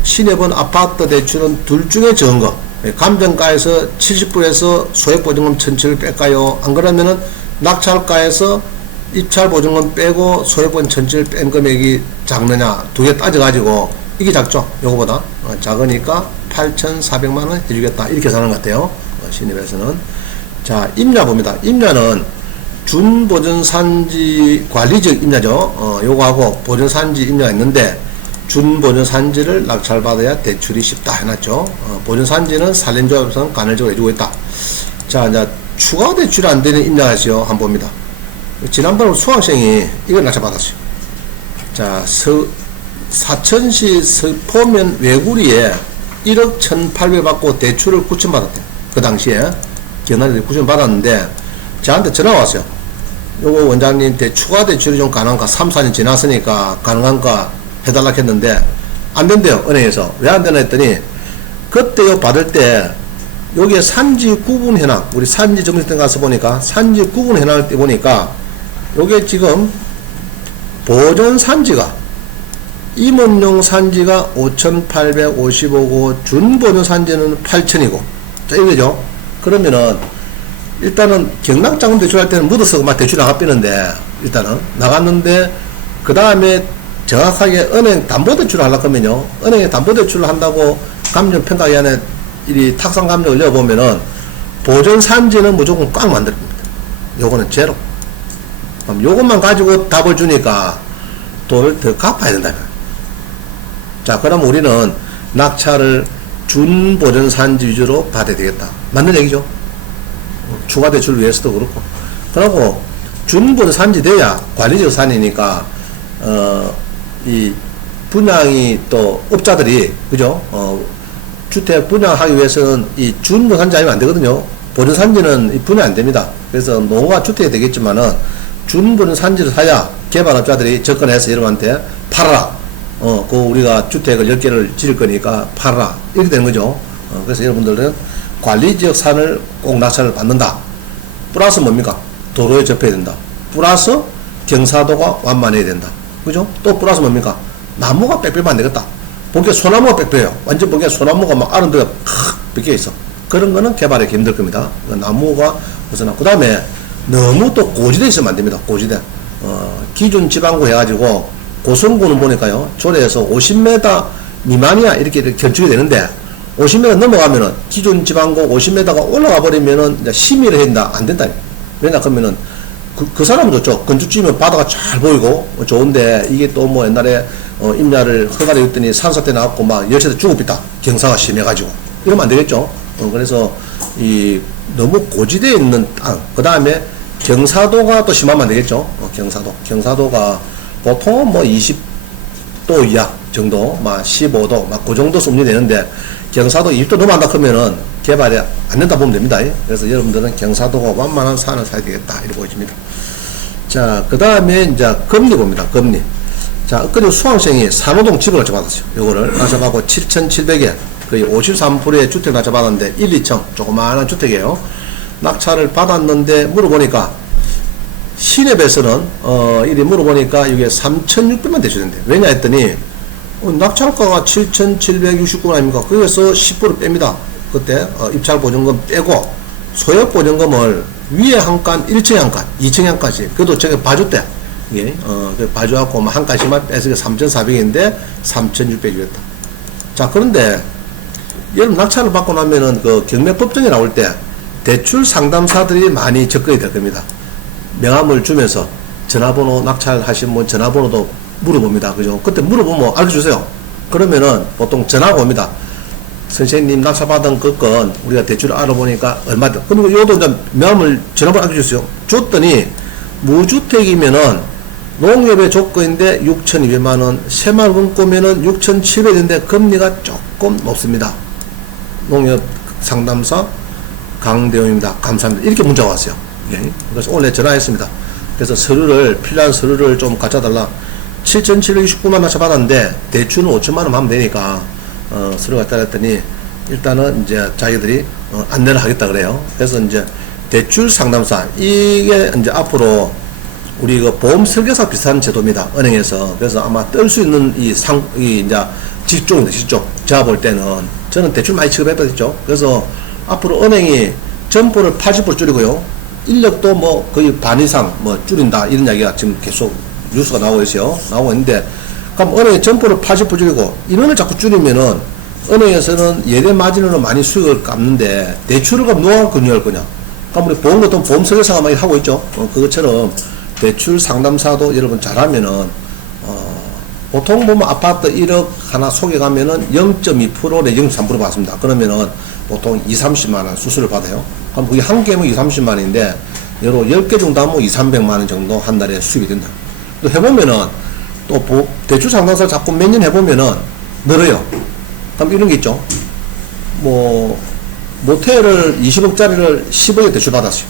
신협은 아파트 대출은 둘 중에 적은 거. 감정가에서 70%에서 소액보증금 1,700 뺄까요? 안 그러면은 낙찰가에서 입찰보증금 빼고 소액보증금 1,700 뺀 금액이 작느냐 두 개 따져가지고 이게 작죠. 요거보다 작으니까 8,400만원 해주겠다 이렇게 사는 것 같아요. 신협에서는. 자, 임야 봅니다. 임야는 준보전산지 관리적 임야죠. 요거하고 보전산지 임야가 있는데 준보전산지를 낙찰받아야 대출이 쉽다 해놨죠. 보전산지는 산림조합에서는 간헐적으로 해주고 있다. 자, 이제 추가 대출이 안 되는 임야가 있어요. 한번 봅니다. 지난번에 수강생이 이걸 낙찰받았어요. 자, 사천시 서포면 외구리에 1억 1,800 받고 대출을 9천 받았대요. 그 당시에 기억나는데 9천 받았는데 저한테 전화가 왔어요. 요거 원장님 추가 대출이 좀 가능한가? 3, 4년 지났으니까 가능한가 해달라 했는데 안 된대요. 은행에서. 왜 안 되나 했더니 그때요 받을 때 여기에 산지 구분 현황, 우리 산지 점수대 가서 보니까 산지 구분 현황을 때 보니까 요게 지금 보존 산지가 임원용 산지가 5,855고 준보존 산지는 8,000이고 자 이거죠. 그러면은 일단은 경락자금 대출할 때는 묻어서 막 대출 나가삐는데 일단은 나갔는데 그 다음에 정확하게 은행 담보대출을 하려고 하면요 은행에 담보대출을 한다고 감정평가위원회 이 탁상감정을 넣어보면은 보전산지는 무조건 꽉 만들어줍니다. 요거는 제로. 그럼 요것만 가지고 답을 주니까 돈을 더 갚아야 된다면 자, 그럼 우리는 낙찰을 준보전산지 위주로 받아야 되겠다. 맞는 얘기죠? 추가 대출 위해서도 그렇고. 그리고 준보전산지 돼야 관리적 산이니까, 이 분양이 또 업자들이, 그죠? 주택 분양하기 위해서는 이 준보전산지 아니면 안 되거든요. 보전산지는 분양 안 됩니다. 그래서 농가 주택이 되겠지만은 준보전산지를 사야 개발업자들이 접근해서 여러분한테 팔아라. 그 우리가 주택을 10개를 지을 거니까 팔아라. 이렇게 되는 거죠. 그래서 여러분들은 관리지역 산을 꼭 낙찰을 받는다. 플러스 뭡니까? 도로에 접해야 된다. 플러스 경사도가 완만해야 된다. 그죠? 또 플러스 뭡니까? 나무가 빽빽하면 안 되겠다. 보기에 소나무가 빽빽해요. 완전 보기에 소나무가 막 아는 데가 칵 뺏겨 있어. 그런 거는 개발하기 힘들 겁니다. 나무가 우선 그 다음에 너무 또 고지대 있으면 안 됩니다. 고지대. 기준 지방구 해가지고 고성구는 보니까요. 조례에서 50m 미만이야 이렇게 견축이 되는데 50m 넘어가면은 기준 지방구 50m가 올라가 버리면은 이제 심의를 해야 된다. 안 된다. 왜냐 그러면은 그 사람은 좋죠. 건축지면 바다가 잘 보이고 좋은데 이게 또 뭐 옛날에 임야를 허가를 했더니 산사태 나왔고 막 열차도 죽어있다. 경사가 심해가지고 이러면 안 되겠죠. 그래서 이 너무 고지대에 있는 땅, 그 다음에 경사도가 또 심하면 안 되겠죠. 경사도가 보통 뭐 20도 이하 정도, 막 15도, 막 그 정도 수준이 되는데 경사도 20도 넘어간다 그러면은 개발이 안 된다 보면 됩니다. 그래서 여러분들은 경사도가 완만한 산을 사야 되겠다 이렇게 보여집니다. 자, 그 다음에 이제 금리 봅니다. 금리. 자, 엊그제 수강생이 산호동 집을 낙찰받았어요. 요거를 낙찰받고 7,700에 거의 53%의 주택 낙찰받았는데 1, 2층 조그마한 주택이에요. 낙찰을 받았는데 물어보니까 시내에서는 이리 물어보니까 이게 3,600만 대출된대. 왜냐 했더니 낙찰가가 7,769만 아닙니까? 거기서 10% 뺍니다. 그때 입찰 보증금 빼고 소액 보증금을 위에 한 칸, 1층에 한 칸, 2층에 한 칸씩. 그래도 저게 봐줬대. 이게 봐줘갖고 한 칸씩만 빼서 3,400인데 3,600이었다. 자, 그런데 여러분 낙찰을 받고 나면은 그 경매법정에 나올 때 대출 상담사들이 많이 접근이 될 겁니다. 명함을 주면서 전화번호 낙찰하신 분 전화번호도 물어봅니다. 그죠? 그때 물어보면 알려주세요. 그러면은 보통 전화가 옵니다. 선생님 낙찰받은 그 건 우리가 대출을 알아보니까 얼마다. 그리고 요도 이제 명함을 전화번호 알려주세요. 줬더니 무주택이면은 농협의 조건인데 6,200만원, 새마을금고면은 6,700인데 금리가 조금 높습니다. 농협 상담사 강대용입니다. 감사합니다. 이렇게 문자가 왔어요. 예. 그래서 오늘 전화했습니다. 그래서 필요한 서류를 좀 갖다 달라. 7,769만 낙찰 받았는데 대출은 5천만원 하면 되니까 서류 갖다 냈더니 일단은 이제 자기들이 안내를 하겠다 그래요. 그래서 이제 대출 상담사 이게 이제 앞으로 우리 그 보험 설계사 비슷한 제도입니다. 은행에서. 그래서 아마 뜰 수 있는 이 이제 직종입니다. 직종. 제가 볼 때는 저는 대출 많이 취급했다 했죠. 그래서 앞으로 은행이 점포를 80% 줄이고요. 인력도 뭐 거의 반 이상 뭐 줄인다 이런 이야기가 지금 계속 뉴스가 나오고 있어요. 나오고 있는데 그럼 은행이 점포를 80% 줄이고 인원을 자꾸 줄이면은 은행에서는 예대 마진으로 많이 수익을 갚는데 대출을 그럼 누가 금융할 거냐? 그럼 우리 보험 같은 보험 설계사가 많이 하고 있죠. 그것처럼 대출 상담사도 여러분 잘하면은 보통 보면 아파트 1억 하나 소개가면은 0.2% 내지 0.3% 받습니다. 그러면은 보통 2,30만원 수수료를 받아요. 그럼 그게 한 개면 2,30만원인데 여러 10개 정도 하면 2,300만원 정도 한 달에 수입이 된다. 또 해보면은 또 대출 상담사를 자꾸 몇 년 해보면은 늘어요. 그럼 이런 게 있죠. 뭐 모텔을 20억짜리를 10억에 대출 받았어요.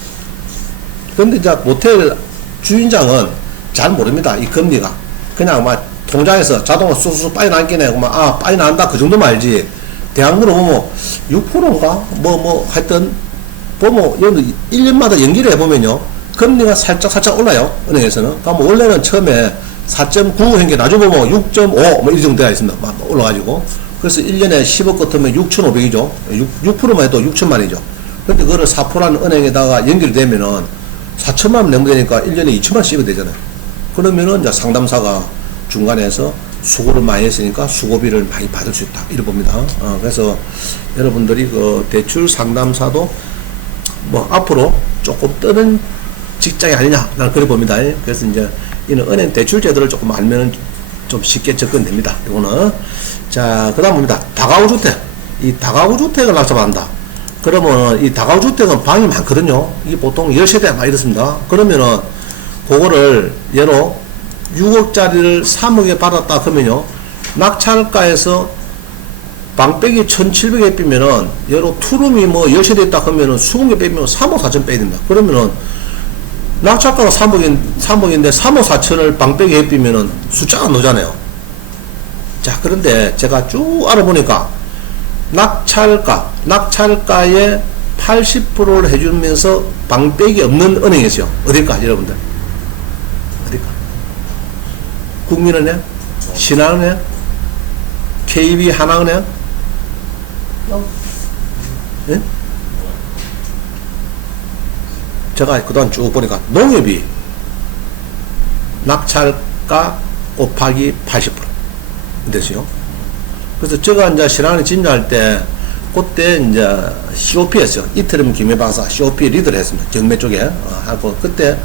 근데 이제 모텔 주인장은 잘 모릅니다. 이 금리가. 그냥 막 통장에서 자동으로 쑥쑥 빠이 나기네. 빠이 난다. 그 정도만 알지. 대학으로 보면 6%인가? 하여튼, 보면, 여기 1년마다 연기를 해보면요. 금리가 살짝 올라요. 은행에서는. 그럼 원래는 처음에 4.9 한게 나중에 보면 6.5 이 정도가 있습니다. 막 올라가지고. 그래서 1년에 10억 같으면 6,500이죠. 6%만 해도 6천만이죠. 근데 그거를 4%라는 은행에다가 연결되면은 4천만 원 내면 되니까 1년에 2천만 씩이 되잖아요. 그러면은 이제 상담사가 중간에서 수고를 많이 했으니까 수고비를 많이 받을 수 있다. 이래 봅니다. 그래서 여러분들이 그 대출 상담사도 뭐 앞으로 조금 뜨는 직장이 아니냐. 나는 그래 봅니다. 그래서 이제 이는 은행 대출 제도를 조금 알면은 좀 쉽게 접근됩니다. 이거는. 자, 그 다음 봅니다. 다가구 주택. 이 다가구 주택을 낙찰한다. 그러면 이 다가구 주택은 방이 많거든요. 이게 보통 10세대 막 이렇습니다. 그러면은 그거를 예로 6억짜리를 3억에 받았다 그러면요. 낙찰가에서 방 빼기 1,700에 빼면은 예로 투룸이 뭐 10세대 있다 그러면은 20개 빼면 3억 4천 빼야 됩니다. 그러면은 낙찰가가 3억인데 3억 4천을 방 빼기 해 빼면은 숫자가 안 나오잖아요. 자, 그런데 제가 쭉 알아보니까 낙찰가의 80%를 해주면서 방빼기 없는 은행이 있어요. 어딜까, 여러분들? 어딜까? 국민은행? 신한은행? KB 하나은행? 예? 제가 그동안 쭉 보니까 농협이 낙찰가 곱하기 80% 됐어요. 그래서 제가 이제 신한은행 진료할 때 그때 이제 COP였어요. 이태림 김해박사 COP 리더를 했습니다. 경매 쪽에 하고 그때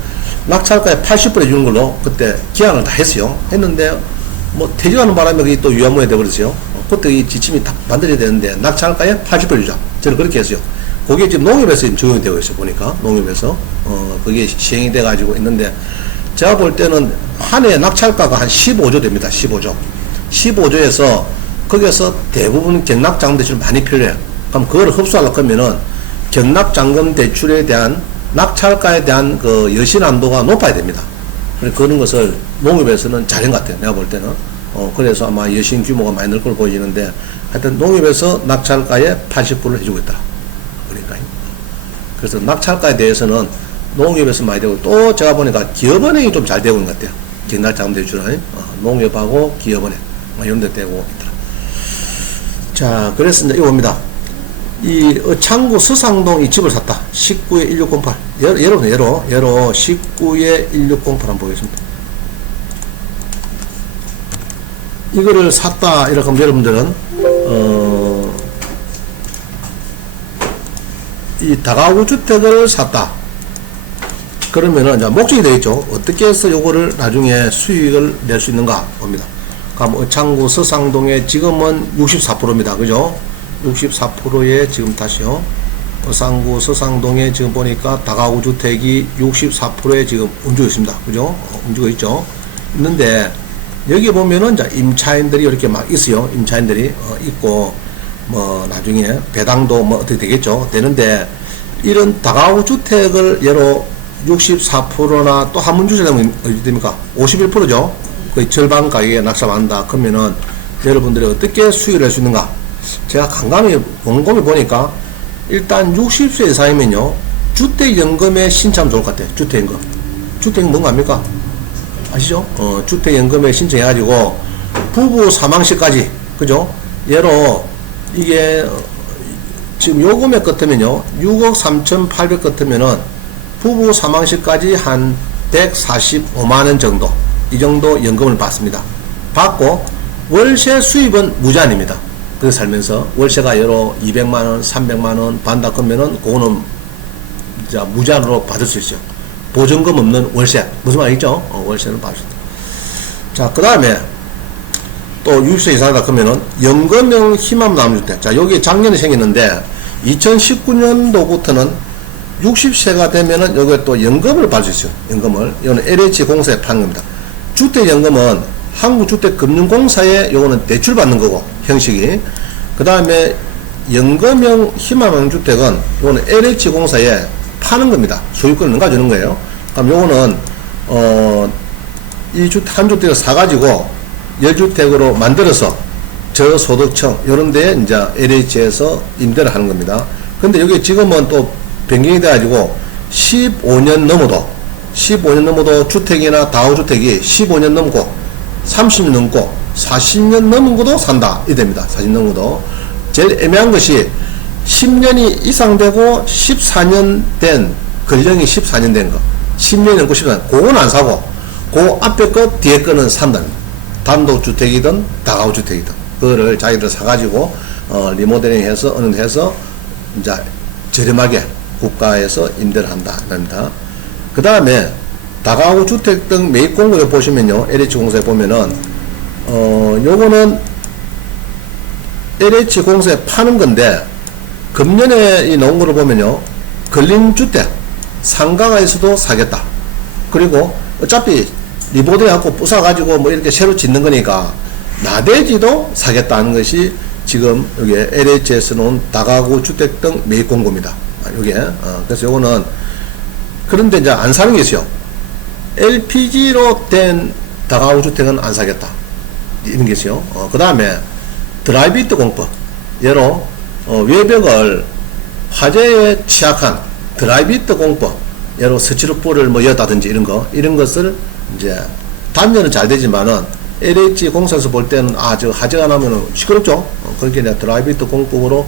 낙찰가에 80% 해주는 걸로 그때 기한을 다 했어요. 했는데 뭐 퇴직하는 바람에 그게 또 유야무에 돼버렸어요. 그때 이 지침이 딱 만들어야 되는데 낙찰가에 80% 주자. 저는 그렇게 했어요. 그게 지금 농협에서 지금 적용이 되고 있어요. 보니까 농협에서 그게 시행이 돼가지고 있는데 제가 볼 때는 한 해 낙찰가가 한 15조 됩니다. 15조에서 거기에서 대부분 경락자금 대출이 많이 필요해요. 그럼 그걸 흡수하려고 하면은 경락자금 대출에 대한 낙찰가에 대한 그 여신한도가 높아야 됩니다. 그런 것을 농협에서는 잘한 것 같아요. 내가 볼 때는. 그래서 아마 여신 규모가 많이 늘 걸로 보여지는데 하여튼 농협에서 낙찰가에 80%를 해주고 있다. 그러니까. 그래서 낙찰가에 대해서는 농협에서 많이 되고 또 제가 보니까 기업은행이 좀 잘 되고 있는 것 같아요. 경락자금 대출은 농협하고 기업은행 이런 데 되고 있더라. 자, 그래서 이제 이거 봅니다. 이 창구 서상동 이 집을 샀다. 19에 1608. 예로 19에 1608 한번 보겠습니다. 이거를 샀다. 이렇게 하면 여러분들은, 이 다가구 주택을 샀다. 그러면은, 이제 목적이 되겠죠. 어떻게 해서 요거를 나중에 수익을 낼 수 있는가 봅니다. 그럼 창구 서상동에 지금은 64%입니다. 그죠? 64%에 지금 다시요. 어상구 서상동에 지금 보니까 다가구 주택이 64%에 지금 움직이고 있습니다. 그죠? 움직이고 있죠. 있는데 여기 보면은 이제 임차인들이 이렇게 막 있어요. 임차인들이 있고 뭐 나중에 배당도 뭐 어떻게 되겠죠. 되는데 이런 다가구 주택을 예로 64%나 또 한문 주택하면 어디 됩니까? 51%죠. 거의 절반 가격에 낙찰한다. 그러면은 여러분들이 어떻게 수익을 할 수 있는가? 제가 곰곰이 보니까 일단 60세 이상이면요 주택연금에 신청하면 좋을 것 같아요. 주택연금. 주택연금 뭔가 합니까? 아시죠? 주택연금에 신청해가지고 부부 사망시까지 그죠? 예로 이게 지금 요 금액 같으면요 6억 3,800 같으면은 부부 사망시까지 한 145만원 정도 이 정도 연금을 받습니다. 받고 월세 수입은 무제한입니다. 그 살면서 월세가 여러 200만원 300만원 받는다 그러면은 그거는 이제 무제한으로 받을 수 있어요. 보증금 없는 월세 무슨 말이죠? 월세는 받을 수 있다. 자, 그 다음에 또 60세 이상이다 그러면은 연금형 희망남주택. 자, 여기 작년에 생겼는데 2019년도부터는 60세가 되면은 여기에 또 연금을 받을 수 있어요. 연금을. 이거는 LH공사에 파는 겁니다. 주택연금은 한국주택금융공사에 요거는 대출받는 거고 형식이. 그 다음에 연금형 희망주택은 요거는 LH공사에 파는 겁니다. 소유권을 가져오는 거예요. 그럼 요거는 이 한 주택을 사가지고 10주택으로 만들어서 저소득층 요런 데에 이제 LH에서 임대를 하는 겁니다. 근데 여기 지금은 또 변경이 돼가지고 15년 넘어도 주택이나 다우주택이 15년 넘고 30년 넘고 40년 넘은 것도 산다. 이 됩니다. 40년 넘은 것도. 제일 애매한 것이 10년이 이상 되고 14년 된, 권령이 14년 된 거. 10년이 넘고 14년. 그건 안 사고, 그 앞에 거, 뒤에 거는 산다. 단독주택이든 다가구주택이든. 그거를 자기들 사가지고, 리모델링 해서, 어느 해서, 이제 저렴하게 국가에서 임대를 한다. 합니다. 그 다음에, 다가구 주택 등 매입 공고에 보시면요, LH공사에 보면은, 요거는 LH공사에 파는 건데, 금년에 이 나온 거를 보면요, 근린주택, 상가에서도 사겠다. 그리고 어차피 리모델해갖고 부숴가지고 뭐 이렇게 새로 짓는 거니까, 나대지도 사겠다는 것이 지금 여기 LH에서 놓은 다가구 주택 등 매입 공고입니다. 요게, 그래서 요거는, 그런데 이제 안 사는 게 있어요. LPG로 된 다가구 주택은 안 사겠다. 이런 게 있어요. 그 다음에 드라이비트 공법. 예로, 외벽을 화재에 취약한 드라이비트 공법. 예로 스티로폴을 뭐 였다든지 이런 것을 이제, 단면은 잘 되지만은, LH 공사에서 볼 때는, 저 화재가 나면은 시끄럽죠? 그렇게 이제 드라이비트 공법으로,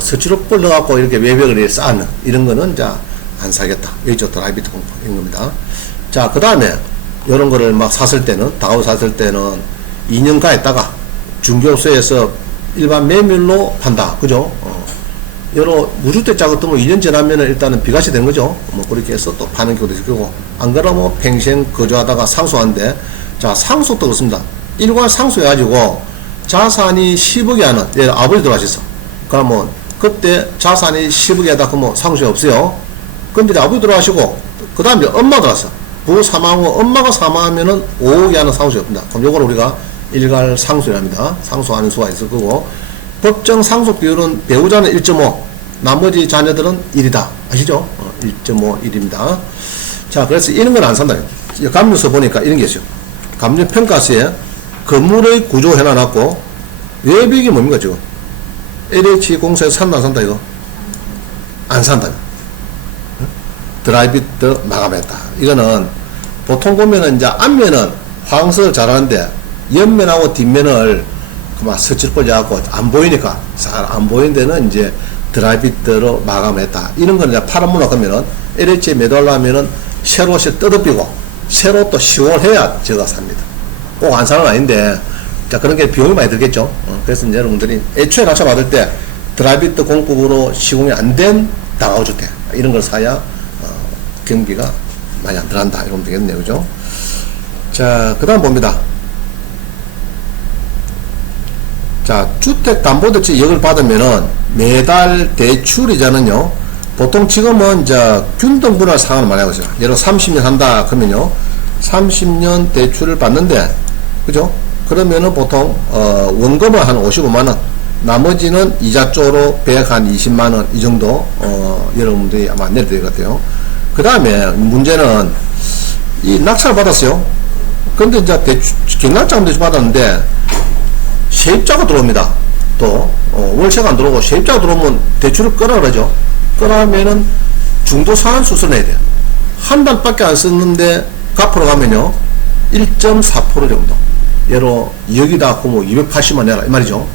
스티로폴 넣어갖고 이렇게 외벽을 쌓는, 이런 거는 이제 안 사겠다. 여기죠. 드라이비트 공법. 이런 겁니다. 자, 그 다음에, 요런 거를 막 샀을 때는, 다가구 샀을 때는 2년 가했다가 중개업소에서 일반 매물로 판다. 그죠? 여러 무주택 작업도 뭐 2년 지나면은 일단은 비과세 되는 거죠. 뭐 그렇게 해서 또 파는 경우도 있을 거고, 안 그러면 평생 거주하다가 상속한데, 자, 상속도 그렇습니다. 일괄 상속해가지고 자산이 10억이 하는, 예를 아버지 돌아가셨어. 그러면 그때 자산이 10억이 하다 그러면 상속이 없어요. 근데 아버지 돌아가시고, 그 다음에 엄마 들어왔어. 부부 사망하고 엄마가 사망하면은 5억이 하는 상속이 없습니다. 그럼 요걸 우리가 일괄 상속이랍니다. 상속하는 수가 있을 거고, 법정 상속 비율은 배우자는 1.5, 나머지 자녀들은 1이다. 아시죠? 1.5, 1입니다. 자, 그래서 이런 건 안 산다. 감정서 보니까 이런 게 있어요. 감정평가서에 건물의 구조 해놔놨고, 외벽이 뭡니까, 지금? LH공사에서 산다, 안 산다, 이거? 안 산다. 드라이비트 마감했다. 이거는 보통 보면은 이제 앞면은 황석을 잘하는데, 옆면하고 뒷면을 막 스치를 잡고 안 보이니까, 잘 안 보이는 데는 이제 드라이비트로 마감했다. 이런 거는 이제 파란 문화 가면은 LH에 매도하려면은 새로 뜯어비고 새로 또 시공해야 제가 삽니다. 꼭 안 사는 건 아닌데, 자, 그런 게 비용이 많이 들겠죠. 그래서 이제 여러분들이 애초에 낙찰 받을 때 드라이비트 공법으로 시공이 안 된 다가구 주택, 이런 걸 사야, 경비가 많이 안 들어간다. 이러면 되겠네요. 그죠? 자, 그 다음 봅니다. 자, 주택담보대출 2억을 받으면은 매달 대출이자는요, 보통 지금은 이제 균등분할 상환을 많이 하고 있어요. 예를 들어 30년 한다 그러면요, 30년 대출을 받는데, 그죠? 그러면은 보통, 원금은 한 55만원, 나머지는 이자 쪽으로 120만원, 이 정도, 여러분들이 아마 내야 될 것 같아요. 그 다음에 문제는, 이 낙찰을 받았어요. 근데 이제 경락자금 대출 받았는데, 세입자가 들어옵니다. 또, 월세가 안 들어오고 세입자가 들어오면 대출을 끄라 그러죠. 끄라면은 중도 상환 수수를 해야 돼요. 한 달밖에 안 썼는데 갚으러 가면요, 1.4% 정도. 예로 2억이다 그러면 280만 내라. 이 말이죠.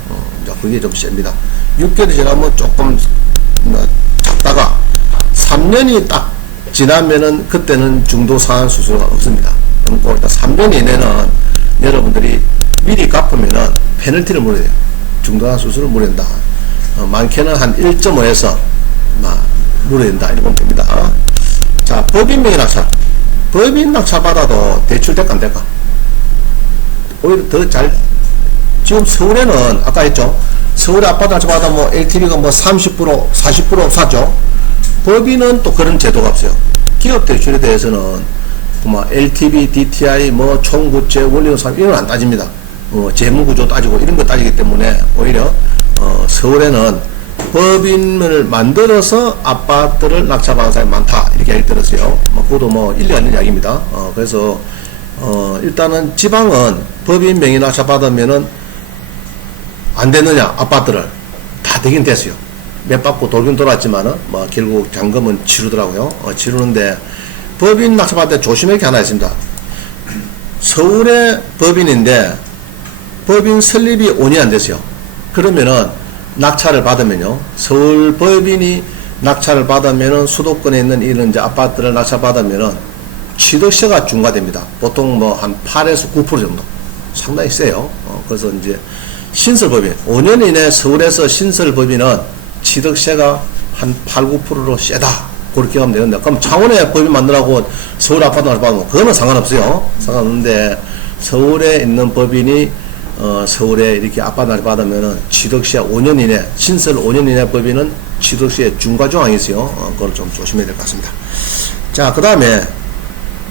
그게 좀 셉니다. 6개월이 지나면 조금 작다가 3년이 딱 지나면은 그때는 중도 상환 수수가 없습니다. 그러니까 일단 3년 이내는 여러분들이 미리 갚으면은 페널티를 물어야 돼요. 중도상환 수수를 물어야 된다. 많게는 한 1.5에서 물어야 된다. 이렇게 보면 됩니다. 자, 법인명의 낙찰. 법인 낙찰 받아도 대출 될까 안 될까? 오히려 더 잘, 지금 서울에는 아까 했죠. 서울에 아파트 낙찰 받아 뭐 LTV가 뭐 30%, 40% 샀죠. 법인은 또 그런 제도가 없어요. 기업 대출에 대해서는 뭐 LTV, DTI, 뭐 총부채, 원리금 이런 건 안 따집니다. 재무구조 따지고 이런 거 따지기 때문에 오히려 서울에는 법인을 만들어서 아파트를 낙찰받은 사람이 많다, 이렇게 얘기 들었어요. 그것도 뭐 일리가 있는 이야기입니다. 그래서 일단은 지방은 법인 명의 낙찰 받으면은 안 되느냐, 아파트를 다 되긴 됐어요. 몇 받고 돌긴 돌았지만은 뭐 결국 잔금은 치르더라고요. 치르는데 법인 낙찰 받을 때 조심할 게 하나 있습니다. 서울의 법인인데 법인 설립이 5년 안 됐어요. 그러면은 낙찰을 받으면요, 서울 법인이 낙찰을 받으면은 수도권에 있는 이런 이제 아파트를 낙찰 받으면은 취득세가 중과됩니다. 보통 뭐 한 8에서 9% 정도. 상당히 세요. 그래서 이제 신설법인 5년 이내 서울에서 신설법인은 취득세가 한 8, 9%로 세다. 그렇게 하면 되는데, 그럼 창원에 법인 만들라고 서울 아파트 받으면 그거는 상관없어요. 상관없는데 서울에 있는 법인이 서울에 이렇게 아파트를 받으면은 취득시에 5년 이내, 신설 5년 이내 법인은 취득시에 중과조항이 있어요. 그걸 좀 조심해야 될 것 같습니다. 자, 그 다음에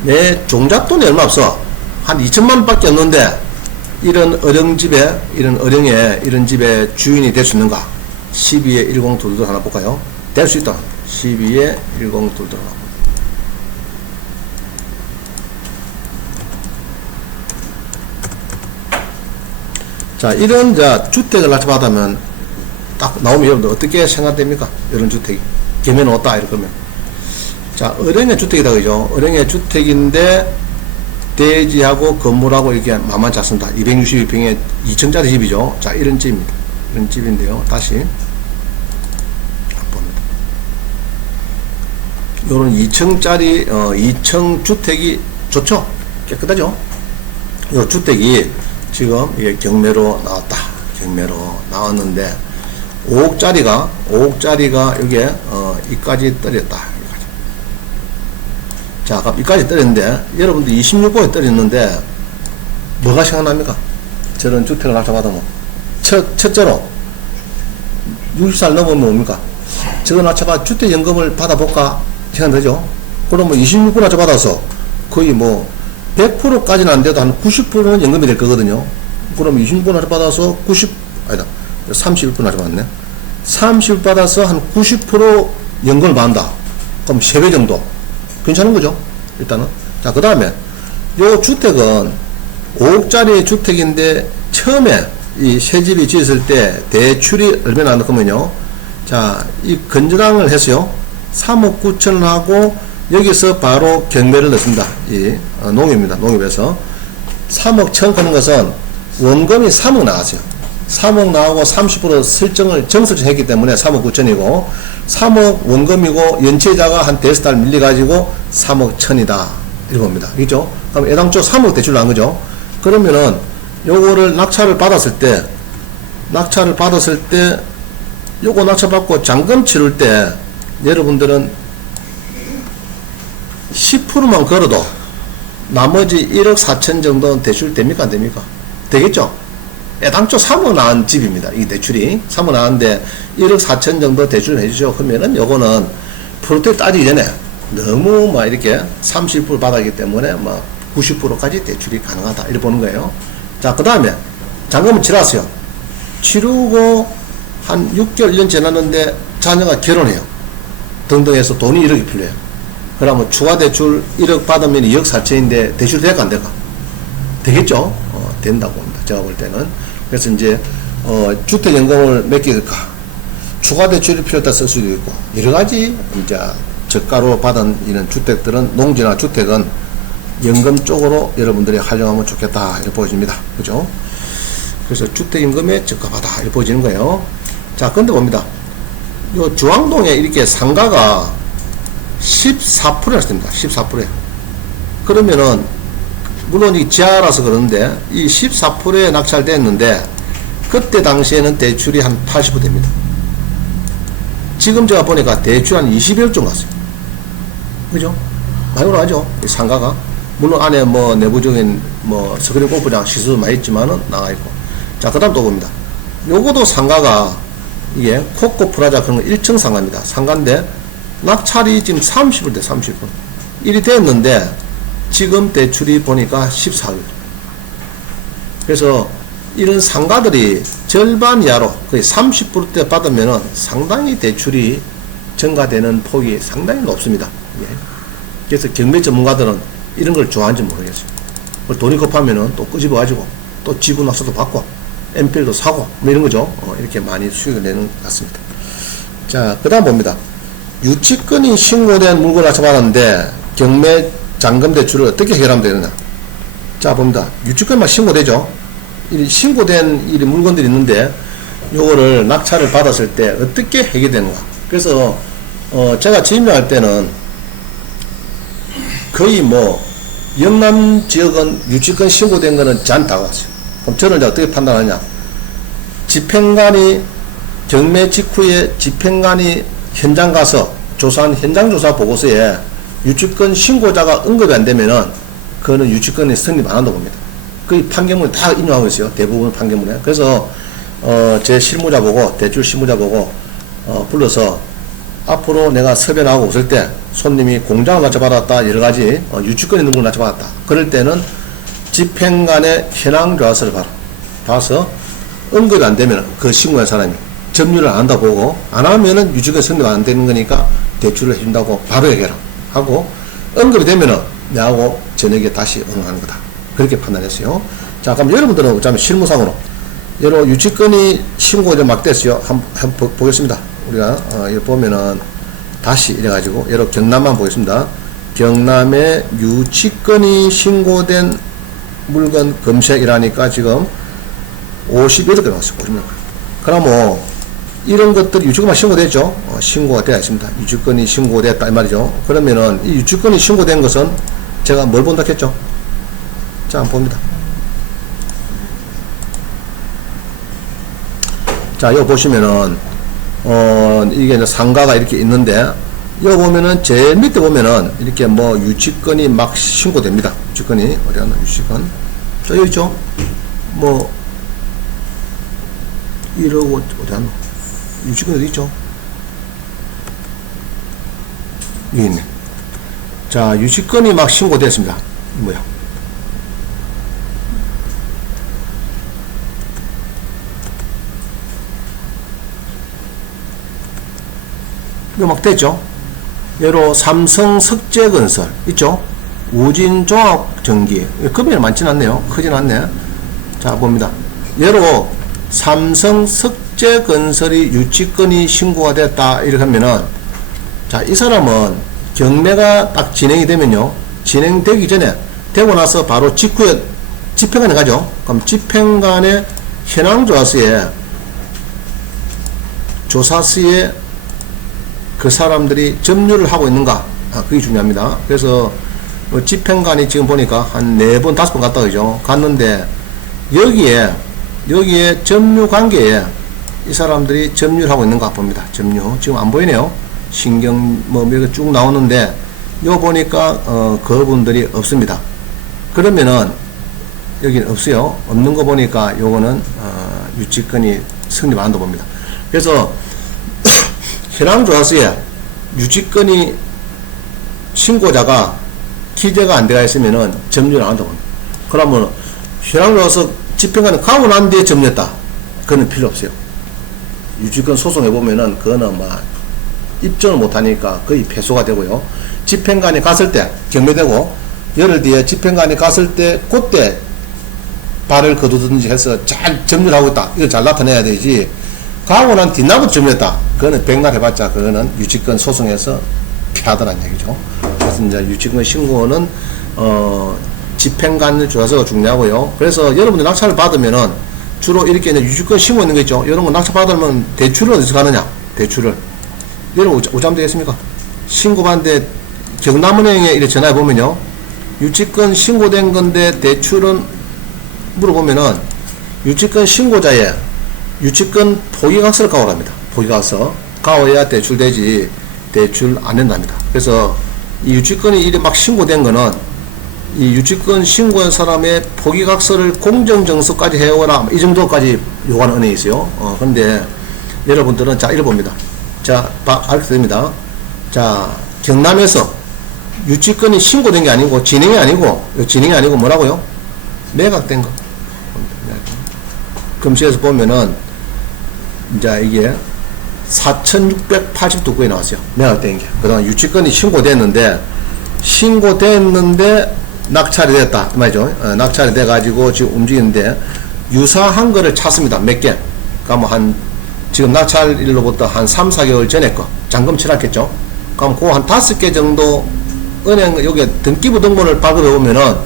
내 종잣돈이 얼마 없어. 한 2천만 원밖에 없는데 이런 어령집에, 이런 집에 주인이 될 수 있는가? 12에 1022 하나 볼까요? 될 수 있다. 12에 1022 하나. 자, 이런 주택을 납치받으면 딱 나오면 여러분들 어떻게 생각됩니까? 이런 주택이 개면 왔다 이럴 거면. 자, 어령의 주택이다 그죠? 어령의 주택인데 대지하고 건물하고 이렇게 만만치 않습니다. 262평에 2층짜리 집이죠. 자, 이런 집입니다. 이런 집인데요. 다시 봅니다. 요런 2층짜리 2층 주택이 좋죠? 깨끗하죠? 요 주택이 지금 이게 경매로 나왔다. 경매로 나왔는데 5억짜리가 여기에 이까지 떨어졌다. 자, 그럼 이까지 떨어졌는데 여러분들 26억에 떨어졌는데 뭐가 생각납니까? 저런 주택을 납치받으면 첫째로 60살 넘으면 뭡니까? 저거 납치받아 주택연금을 받아볼까 생각되죠? 그러면 26억 납치받아서 거의 뭐 100%까지는 안 돼도 한 90%는 연금이 될 거거든요. 그럼 26분 납치 받아서 31분 납치 받았네. 30분 받아서 한 90% 연금을 받는다. 그럼 3배 정도. 괜찮은 거죠? 일단은. 자, 그 다음에 요 주택은 5억짜리 주택인데 처음에 이 새 집이 지었을 때 대출이 얼마나 나왔냐면요. 자, 이 건전항을 해서요. 3억 9천을 하고 여기서 바로 경매를 넣습니다. 이 농협입니다. 농협에서 3억 천 거는 것은 원금이 3억 나왔어요. 3억 나오고 30% 설정을 정설했기 때문에 3억 9천이고 3억 원금이고 연체자가 한 5달 밀려가지고 3억 천이다. 이렇게 봅니다. 그죠? 그럼 애당초 3억 대출 나온 거죠. 그러면은 요거를 낙찰을 받았을 때 요거 낙찰받고 잔금 치를 때 여러분들은 10%만 걸어도 나머지 1억 4천 정도는 대출 됩니까? 안 됩니까? 되겠죠? 애당초 3억 나온 집입니다. 이 대출이 3억 나왔는데 1억 4천 정도 대출을 해주죠. 그러면은 요거는 프로텍트 따지기 전에 너무 막 이렇게 30% 받았기 때문에 막 90%까지 대출이 가능하다. 이렇게 보는 거예요. 자, 그 다음에 잔금을 치렀어요. 치르고 한 6개월, 1년 지났는데 자녀가 결혼해요. 등등 해서 돈이 1억이 필요해요. 그러면 추가 대출 1억 받으면 2억 4천인데 대출 될까 안 될까? 되겠죠? 된다고 봅니다. 제가 볼 때는. 그래서 이제 주택연금을 몇 개 될까? 추가 대출이 필요하다 쓸 수도 있고 여러 가지 이제 저가로 받은 이런 주택들은 농지나 주택은 연금 쪽으로 여러분들이 활용하면 좋겠다 이렇게 보여집니다. 그죠? 그래서 주택연금에 적합하다 이렇게 보여지는 거예요. 자, 근데 봅니다. 요 주황동에 이렇게 상가가 14%였습니다. 14%. 그러면은 물론 이 지하라서 그러는데 이 14%에 낙찰됐는데 그때 당시에는 대출이 한 80% 됩니다. 지금 제가 보니까 대출 한 20억 정도 갔어요. 그죠? 많이 올라가죠. 이 상가가. 물론 안에 뭐 내부적인 뭐 스크린 골프장 시설도 많이 있지만은 나가 있고. 자, 그 다음 또 봅니다. 요거도 상가가 이게 코코 프라자 그런 거 1층 상가입니다. 상가인데 낙찰이 지금 30분 돼, 30분. 일이 됐는데 지금 대출이 보니까 14일. 그래서 이런 상가들이 절반 이하로 거의 30%대 받으면은 상당히 대출이 증가되는 폭이 상당히 높습니다. 예. 그래서 경매 전문가들은 이런 걸 좋아하는지 모르겠어요. 돈이 급하면은 또 끄집어가지고 또 지분 낙서도 받고 MPL도 사고 뭐 이런 거죠. 이렇게 많이 수익을 내는 것 같습니다. 자, 그 다음 봅니다. 유치권이 신고된 물건을 낙찰받았는데 경매 잔금 대출을 어떻게 해결하면 되느냐. 자, 봅니다. 유치권만 신고되죠. 이 신고된 이 물건들이 있는데 요거를 낙찰을 받았을 때 어떻게 해결되는가. 그래서 제가 진료할 때는 거의 뭐 영남 지역은 유치권 신고된 거는 잘 다 왔어요. 그럼 저는 이제 어떻게 판단하냐. 집행관이 경매 직후에 집행관이 현장 가서 조사한 현장조사 보고서에 유치권 신고자가 언급이 안 되면은 그거는 유치권이 성립 안 한다고 봅니다. 거의 판결문에 다 인용하고 있어요. 대부분 판결문에. 그래서 제 실무자 보고, 대출 실무자 보고 불러서 앞으로 내가 섭외나가고 없을 때 손님이 공장을 낮춰받았다, 여러 가지 유치권 있는 걸 낮춰받았다, 그럴 때는 집행관의 현황조사서를 봐서 언급이 안 되면 그 신고한 사람이 점유를 안 한다 보고, 안 하면은 유치권 성립 안 되는 거니까 대출을 해준다고 바로 얘기해라 하고, 언급이 되면은 내하고 저녁에 다시 응하는 거다, 그렇게 판단했어요. 자, 그럼 여러분들은 어쩌면 실무상으로 여러 유치권이 신고가 막 됐어요. 한번 보겠습니다. 우리가 여기 보면은 다시 이래가지고 여러 경남만 보겠습니다. 경남에 유치권이 신고된 물건 검색이라니까 지금 58개 나왔어요. 56개. 그럼 뭐 이런 것들이 유치권만 신고됐죠. 신고가 되어 있습니다. 유치권이 신고됐다 이 말이죠. 그러면은 이 유치권이 신고된 것은 제가 뭘 본다 했죠? 자, 한번 봅니다. 자, 여기 보시면은 이게 이제 상가가 이렇게 있는데, 여기 보면은 제일 밑에 보면은 이렇게 뭐 유치권이 막 신고됩니다. 유치권이 어디 갔나? 유치권. 자, 여기 있죠. 뭐 1억 어디 갔나? 유치권 어디 있죠? 여기 있네. 자, 유치권이 막 신고됐습니다. 뭐야? 이거 막 됐죠? 예로 삼성 석재건설 있죠? 우진종합전기, 금액이 많진 않네요. 크진 않네. 자, 봅니다. 예로 삼성 석재건설이 유치권이 신고가 됐다 이렇게 하면은, 자, 이 사람은 경매가 딱 진행이 되면요, 진행되기 전에, 되고 나서 바로 직후에 집행관에 가죠. 그럼 집행관의 조사서에 그 사람들이 점유를 하고 있는가, 그게 중요합니다. 그래서 집행관이 지금 보니까 한 4번 5번 갔다 그죠. 갔는데 여기에 점유 관계에 이 사람들이 점유를 하고 있는가 봅니다. 점유 지금 안 보이네요. 신경 뭐 이렇게 쭉 나오는데 요 보니까 그분들이 없습니다. 그러면은 여기는 없어요. 없는 거 보니까 요거는 유치권이 성립 안 한다 봅니다. 그래서 현황조사서에 유치권이 신고자가 기재가 안 되어 있으면은 점유를 안 한다고 합니다. 그러면 현황조사서 집행관은 가고 난 뒤에 점유했다, 그거는 필요 없어요. 유치권 소송해 보면은 그거는 막 입증을 못하니까 거의 패소가 되고요. 집행관이 갔을 때 경매되고 열흘 뒤에 집행관이 갔을 때 그때 발을 거두든지 해서 잘 점유를 하고 있다, 이걸 잘 나타내야 되지, 가고 난 뒤나부터 점유했다, 그거는 백날 해봤자 그거는 유치권 소송에서 피하더란 얘기죠. 그래서 이제 유치권 신고는 집행관 조사서가 중요하고요. 그래서 여러분들 낙찰을 받으면은 주로 이렇게 이제 유치권 신고 있는 거 있죠. 이런 거 낙찰 받으면 대출을 어디서 가느냐? 대출을 여러분 어쩌면 되겠습니까? 신고받는데 경남은행에 이렇게 전화해 보면요, 유치권 신고된 건데 대출은 물어보면은 유치권 신고자의 유치권 포기각서를 가오랍니다. 포기각서 가오야 대출되지, 대출 안 된답니다. 그래서 이 유치권이 이래 막 신고된 거는 이 유치권 신고한 사람의 포기각서를 공정정서까지 해오라, 이 정도까지 요구하는 은행이 있어요. 근데 여러분들은 자, 이래 봅니다. 자, 알게 됩니다. 자, 경남에서 유치권이 신고된 게 아니고 진행이 아니고 뭐라고요? 매각된 거. 검색에서 보면은 이제 이게 4,682건이 나왔어요. 매각된 게. 그동안 유치권이 신고됐는데 낙찰이 됐다 이 말이죠. 낙찰이 돼가지고 지금 움직이는데 유사한 거를 찾습니다. 몇 개. 그러면 지금 낙찰일로부터 한 3, 4개월 전에 거 잔금 치렀겠죠. 그럼 그 한 5개 정도 은행 여기에 등기부 등본을 발급해보면은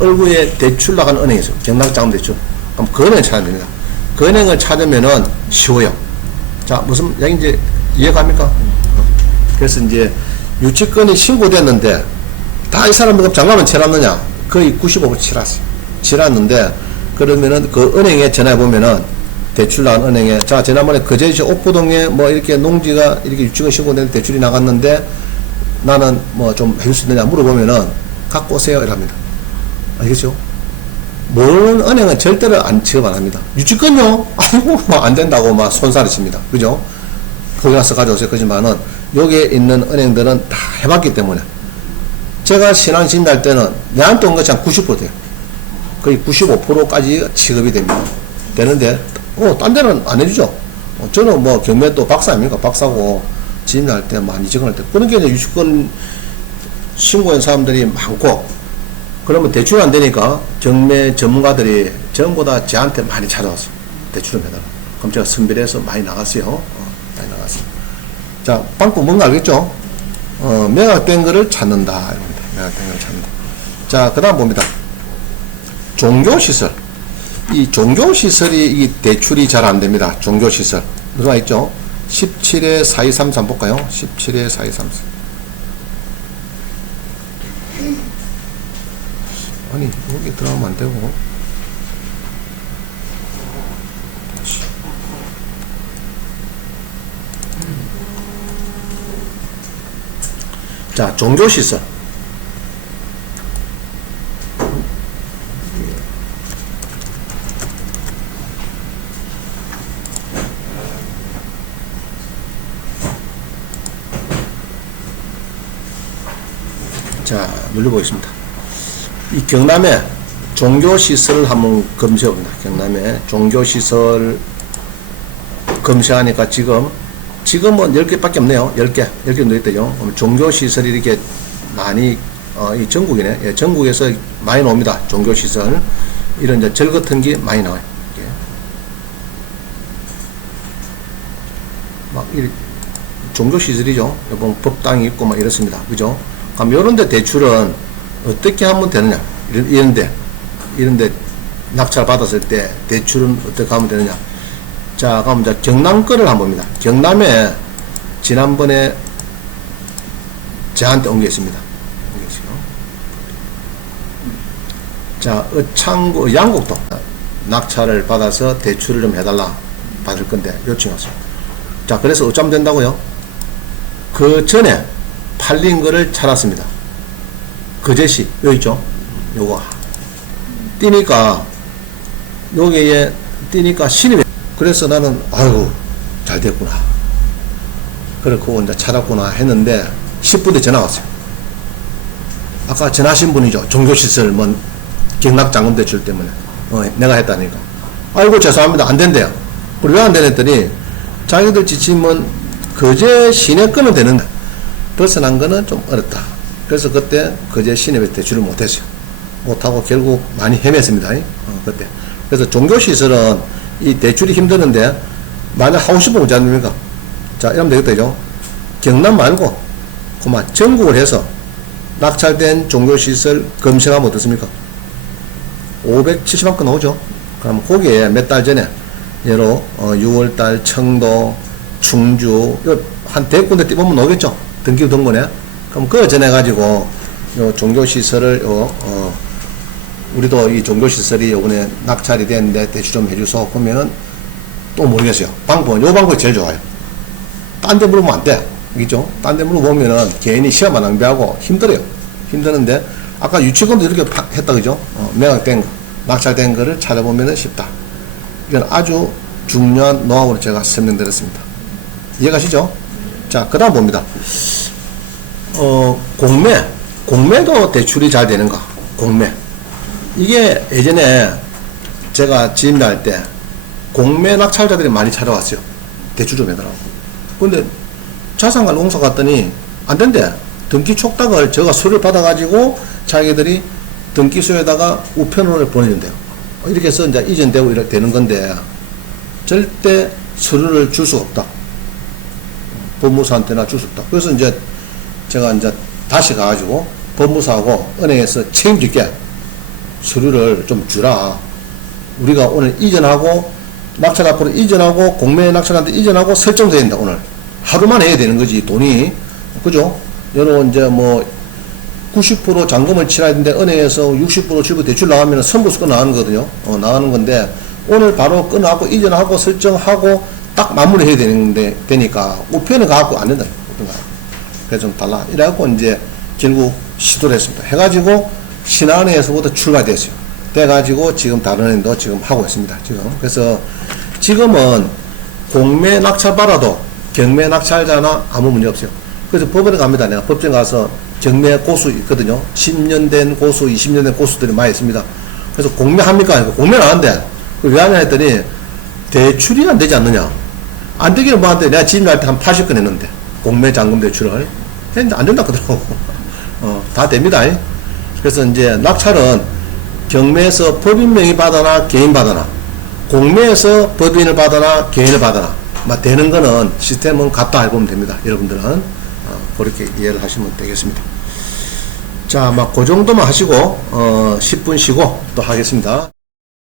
얼굴에 대출 나간 은행이 있어요. 경락자금 대출. 그럼 그 은행을 찾아야 됩니다. 그 은행을 찾으면은 쉬워요. 자, 무슨 얘기인지 이해갑니까? 그래서 이제 유치권이 신고됐는데 다 이 사람들 잔금은 치렀느냐? 거의 95% 치렀는데, 그러면은 그 은행에 전화해보면은 대출 나간 은행에, 자, 지난번에 거제시 옥포동에 뭐 이렇게 농지가 이렇게 유치권 신고된 대출이 나갔는데 나는 뭐 좀 해줄 수 있느냐 물어보면은 갖고 오세요 이랍니다. 알겠죠? 모르는 은행은 절대로 취급 안 합니다. 유치권요? 아이고, 안 된다고 막 손살을 칩니다. 그죠? 거기 가서 가져오세요. 그지만은, 여기에 있는 은행들은 다 해봤기 때문에. 제가 신한 진단할 때는, 내한테 온 것이 한 90% 돼요. 거의 95%까지 취급이 됩니다. 되는데, 딴 데는 안 해주죠. 저는 뭐, 경매 또 박사 아닙니까? 박사고, 진단할 때, 많이 지원할 때. 그런 게 이제 유치권 신고한 사람들이 많고, 그러면 대출 안 되니까 경매 전문가들이 전부 다 저한테 많이 찾아왔어요. 대출을 해달라. 그럼 제가 선별해서 많이 나갔어요. 많이 나갔어요. 자, 방법 뭔가 알겠죠? 매각된 거를 찾는다. 이겁니다. 매각된 거를 찾는다. 자, 그 다음 봅니다. 종교시설. 이 종교시설이 이 대출이 잘 안 됩니다. 종교시설. 누가 있죠? 17에 4233 볼까요? 17에 4233. 아니, 여기 들어가면 안 되고. 다시. 자, 종교시설. 자, 눌러보겠습니다. 이 경남에 종교시설을 한번 검색해봅니다. 경남에 종교시설 검색하니까 지금은 10개밖에 없네요. 10개 넣어있대요. 종교시설이 이렇게 많이, 이 전국이네. 예, 전국에서 많이 나옵니다. 종교시설. 이런 이제 절 같은 게 많이 나와요. 이렇게. 막, 종교시설이죠. 여보, 법당이 있고 막 이렇습니다. 그죠? 그럼 요런 데 대출은 어떻게 하면 되느냐? 이런데 낙찰 받았을 때 대출은 어떻게 하면 되느냐? 자, 그럼 이제 경남 거를 한번 봅니다. 경남에 지난번에 저한테 온 게 있습니다. 자, 의창구, 양곡동 낙찰을 받아서 대출을 좀 해달라 받을 건데 요청했습니다. 자, 그래서 어쩌면 된다고요? 그 전에 팔린 거를 찾았습니다. 거제시, 여기 있죠? 요거. 뛰니까, 여기에 뛰니까 신임해. 그래서 나는, 아이고, 잘 됐구나. 그렇고, 이제 찾았구나 했는데, 10분 뒤에 전화 왔어요. 아까 전화하신 분이죠. 종교시설, 경락장금 대출 때문에. 내가 했다니까. 아이고, 죄송합니다. 안 된대요. 왜 안 되냈더니, 자기들 지침은 거제 시내 거는 되는데, 벗어난 거는 좀 어렵다. 그래서 그때 거제 시내에 대출을 못했어요. 못하고 결국 많이 헤맸습니다. 그때. 그래서 종교시설은 이 대출이 힘드는데, 만약 하고 싶으면 어찌 됩니까? 자, 이러면 되겠다죠. 경남 말고, 그만 전국을 해서 낙찰된 종교시설 검색하면 어떻습니까? 570만 건 나오죠. 그럼 거기에 몇 달 전에, 예로, 6월달 청도, 충주, 한 대군데 띄보면 나오겠죠. 등기부 등본에. 그럼 그거 전해가지고, 요 종교시설을, 우리도 이 종교시설이 요번에 낙찰이 됐는데 대출 좀 해주소. 그러면은 또 모르겠어요. 요 방법이 제일 좋아요. 딴 데 물어보면 안 돼. 그죠? 딴 데 물어보면은 개인이 시간만 낭비하고 힘들어요. 힘드는데, 아까 유치권도 이렇게 했다, 그죠? 매각된 거, 낙찰된 거를 찾아보면은 쉽다. 이건 아주 중요한 노하우를 제가 설명드렸습니다. 이해가시죠? 자, 그 다음 봅니다. 공매도 대출이 잘 되는가? 공매. 이게 예전에 제가 지임할 때 공매 낙찰자들이 많이 찾아왔어요. 대출 좀 해달라고. 근데 자산관리 공사 갔더니 안 된대. 등기 촉탁을 제가 서류를 받아가지고 자기들이 등기소에다가 우편으로 보내준대요. 이렇게 해서 이제 이전되고 이렇게 되는 건데 절대 서류를 줄 수 없다. 법무사한테나 줄 수 없다. 그래서 이제 제가 이제 다시 가가지고 법무사하고 은행에서 책임질게 서류를 좀 주라. 우리가 오늘 이전하고 낙찰 앞으로 이전하고 공매 낙찰한테 이전하고 설정돼야 된다. 오늘 하루만 해야 되는 거지 돈이. 그죠? 여러분 이제 90% 잔금을 치러야 되는데 은행에서 60% 주고 대출 나가면 선부수권 나가는 거거든요. 나가는 건데 오늘 바로 끊어하고 이전하고 설정하고 딱 마무리 해야 되는데 되니까 우편에 가갖고 안 된다. 그래서 좀 달라. 이래갖고 이제 결국 시도를 했습니다. 해가지고 신한은행에서부터 출발됐어요. 돼가지고 지금 다른 애도 지금 하고 있습니다. 지금. 그래서 지금은 공매 낙찰 받아도 경매 낙찰자나 아무 문제 없어요. 그래서 법원에 갑니다. 내가 법정 가서 경매 고수 있거든요. 10년 된 고수, 20년 된 고수들이 많이 있습니다. 그래서 공매합니까? 공매는 안 한대. 왜 하냐 했더니 대출이 안 되지 않느냐. 안 되기는 뭐한데 내가 집날 때 한 80건 했는데 공매 잔금 대출을 했는데 안 된다 그러더라고. 다 됩니다. 그래서 이제 낙찰은 경매에서 법인 명의 받아나 개인 받아나 공매에서 법인을 받아나 개인을 받아나 되는 거는 시스템은 같다 알고 보면 됩니다. 여러분들은 그렇게 이해를 하시면 되겠습니다. 자, 그 정도만 하시고 10분 쉬고 또 하겠습니다.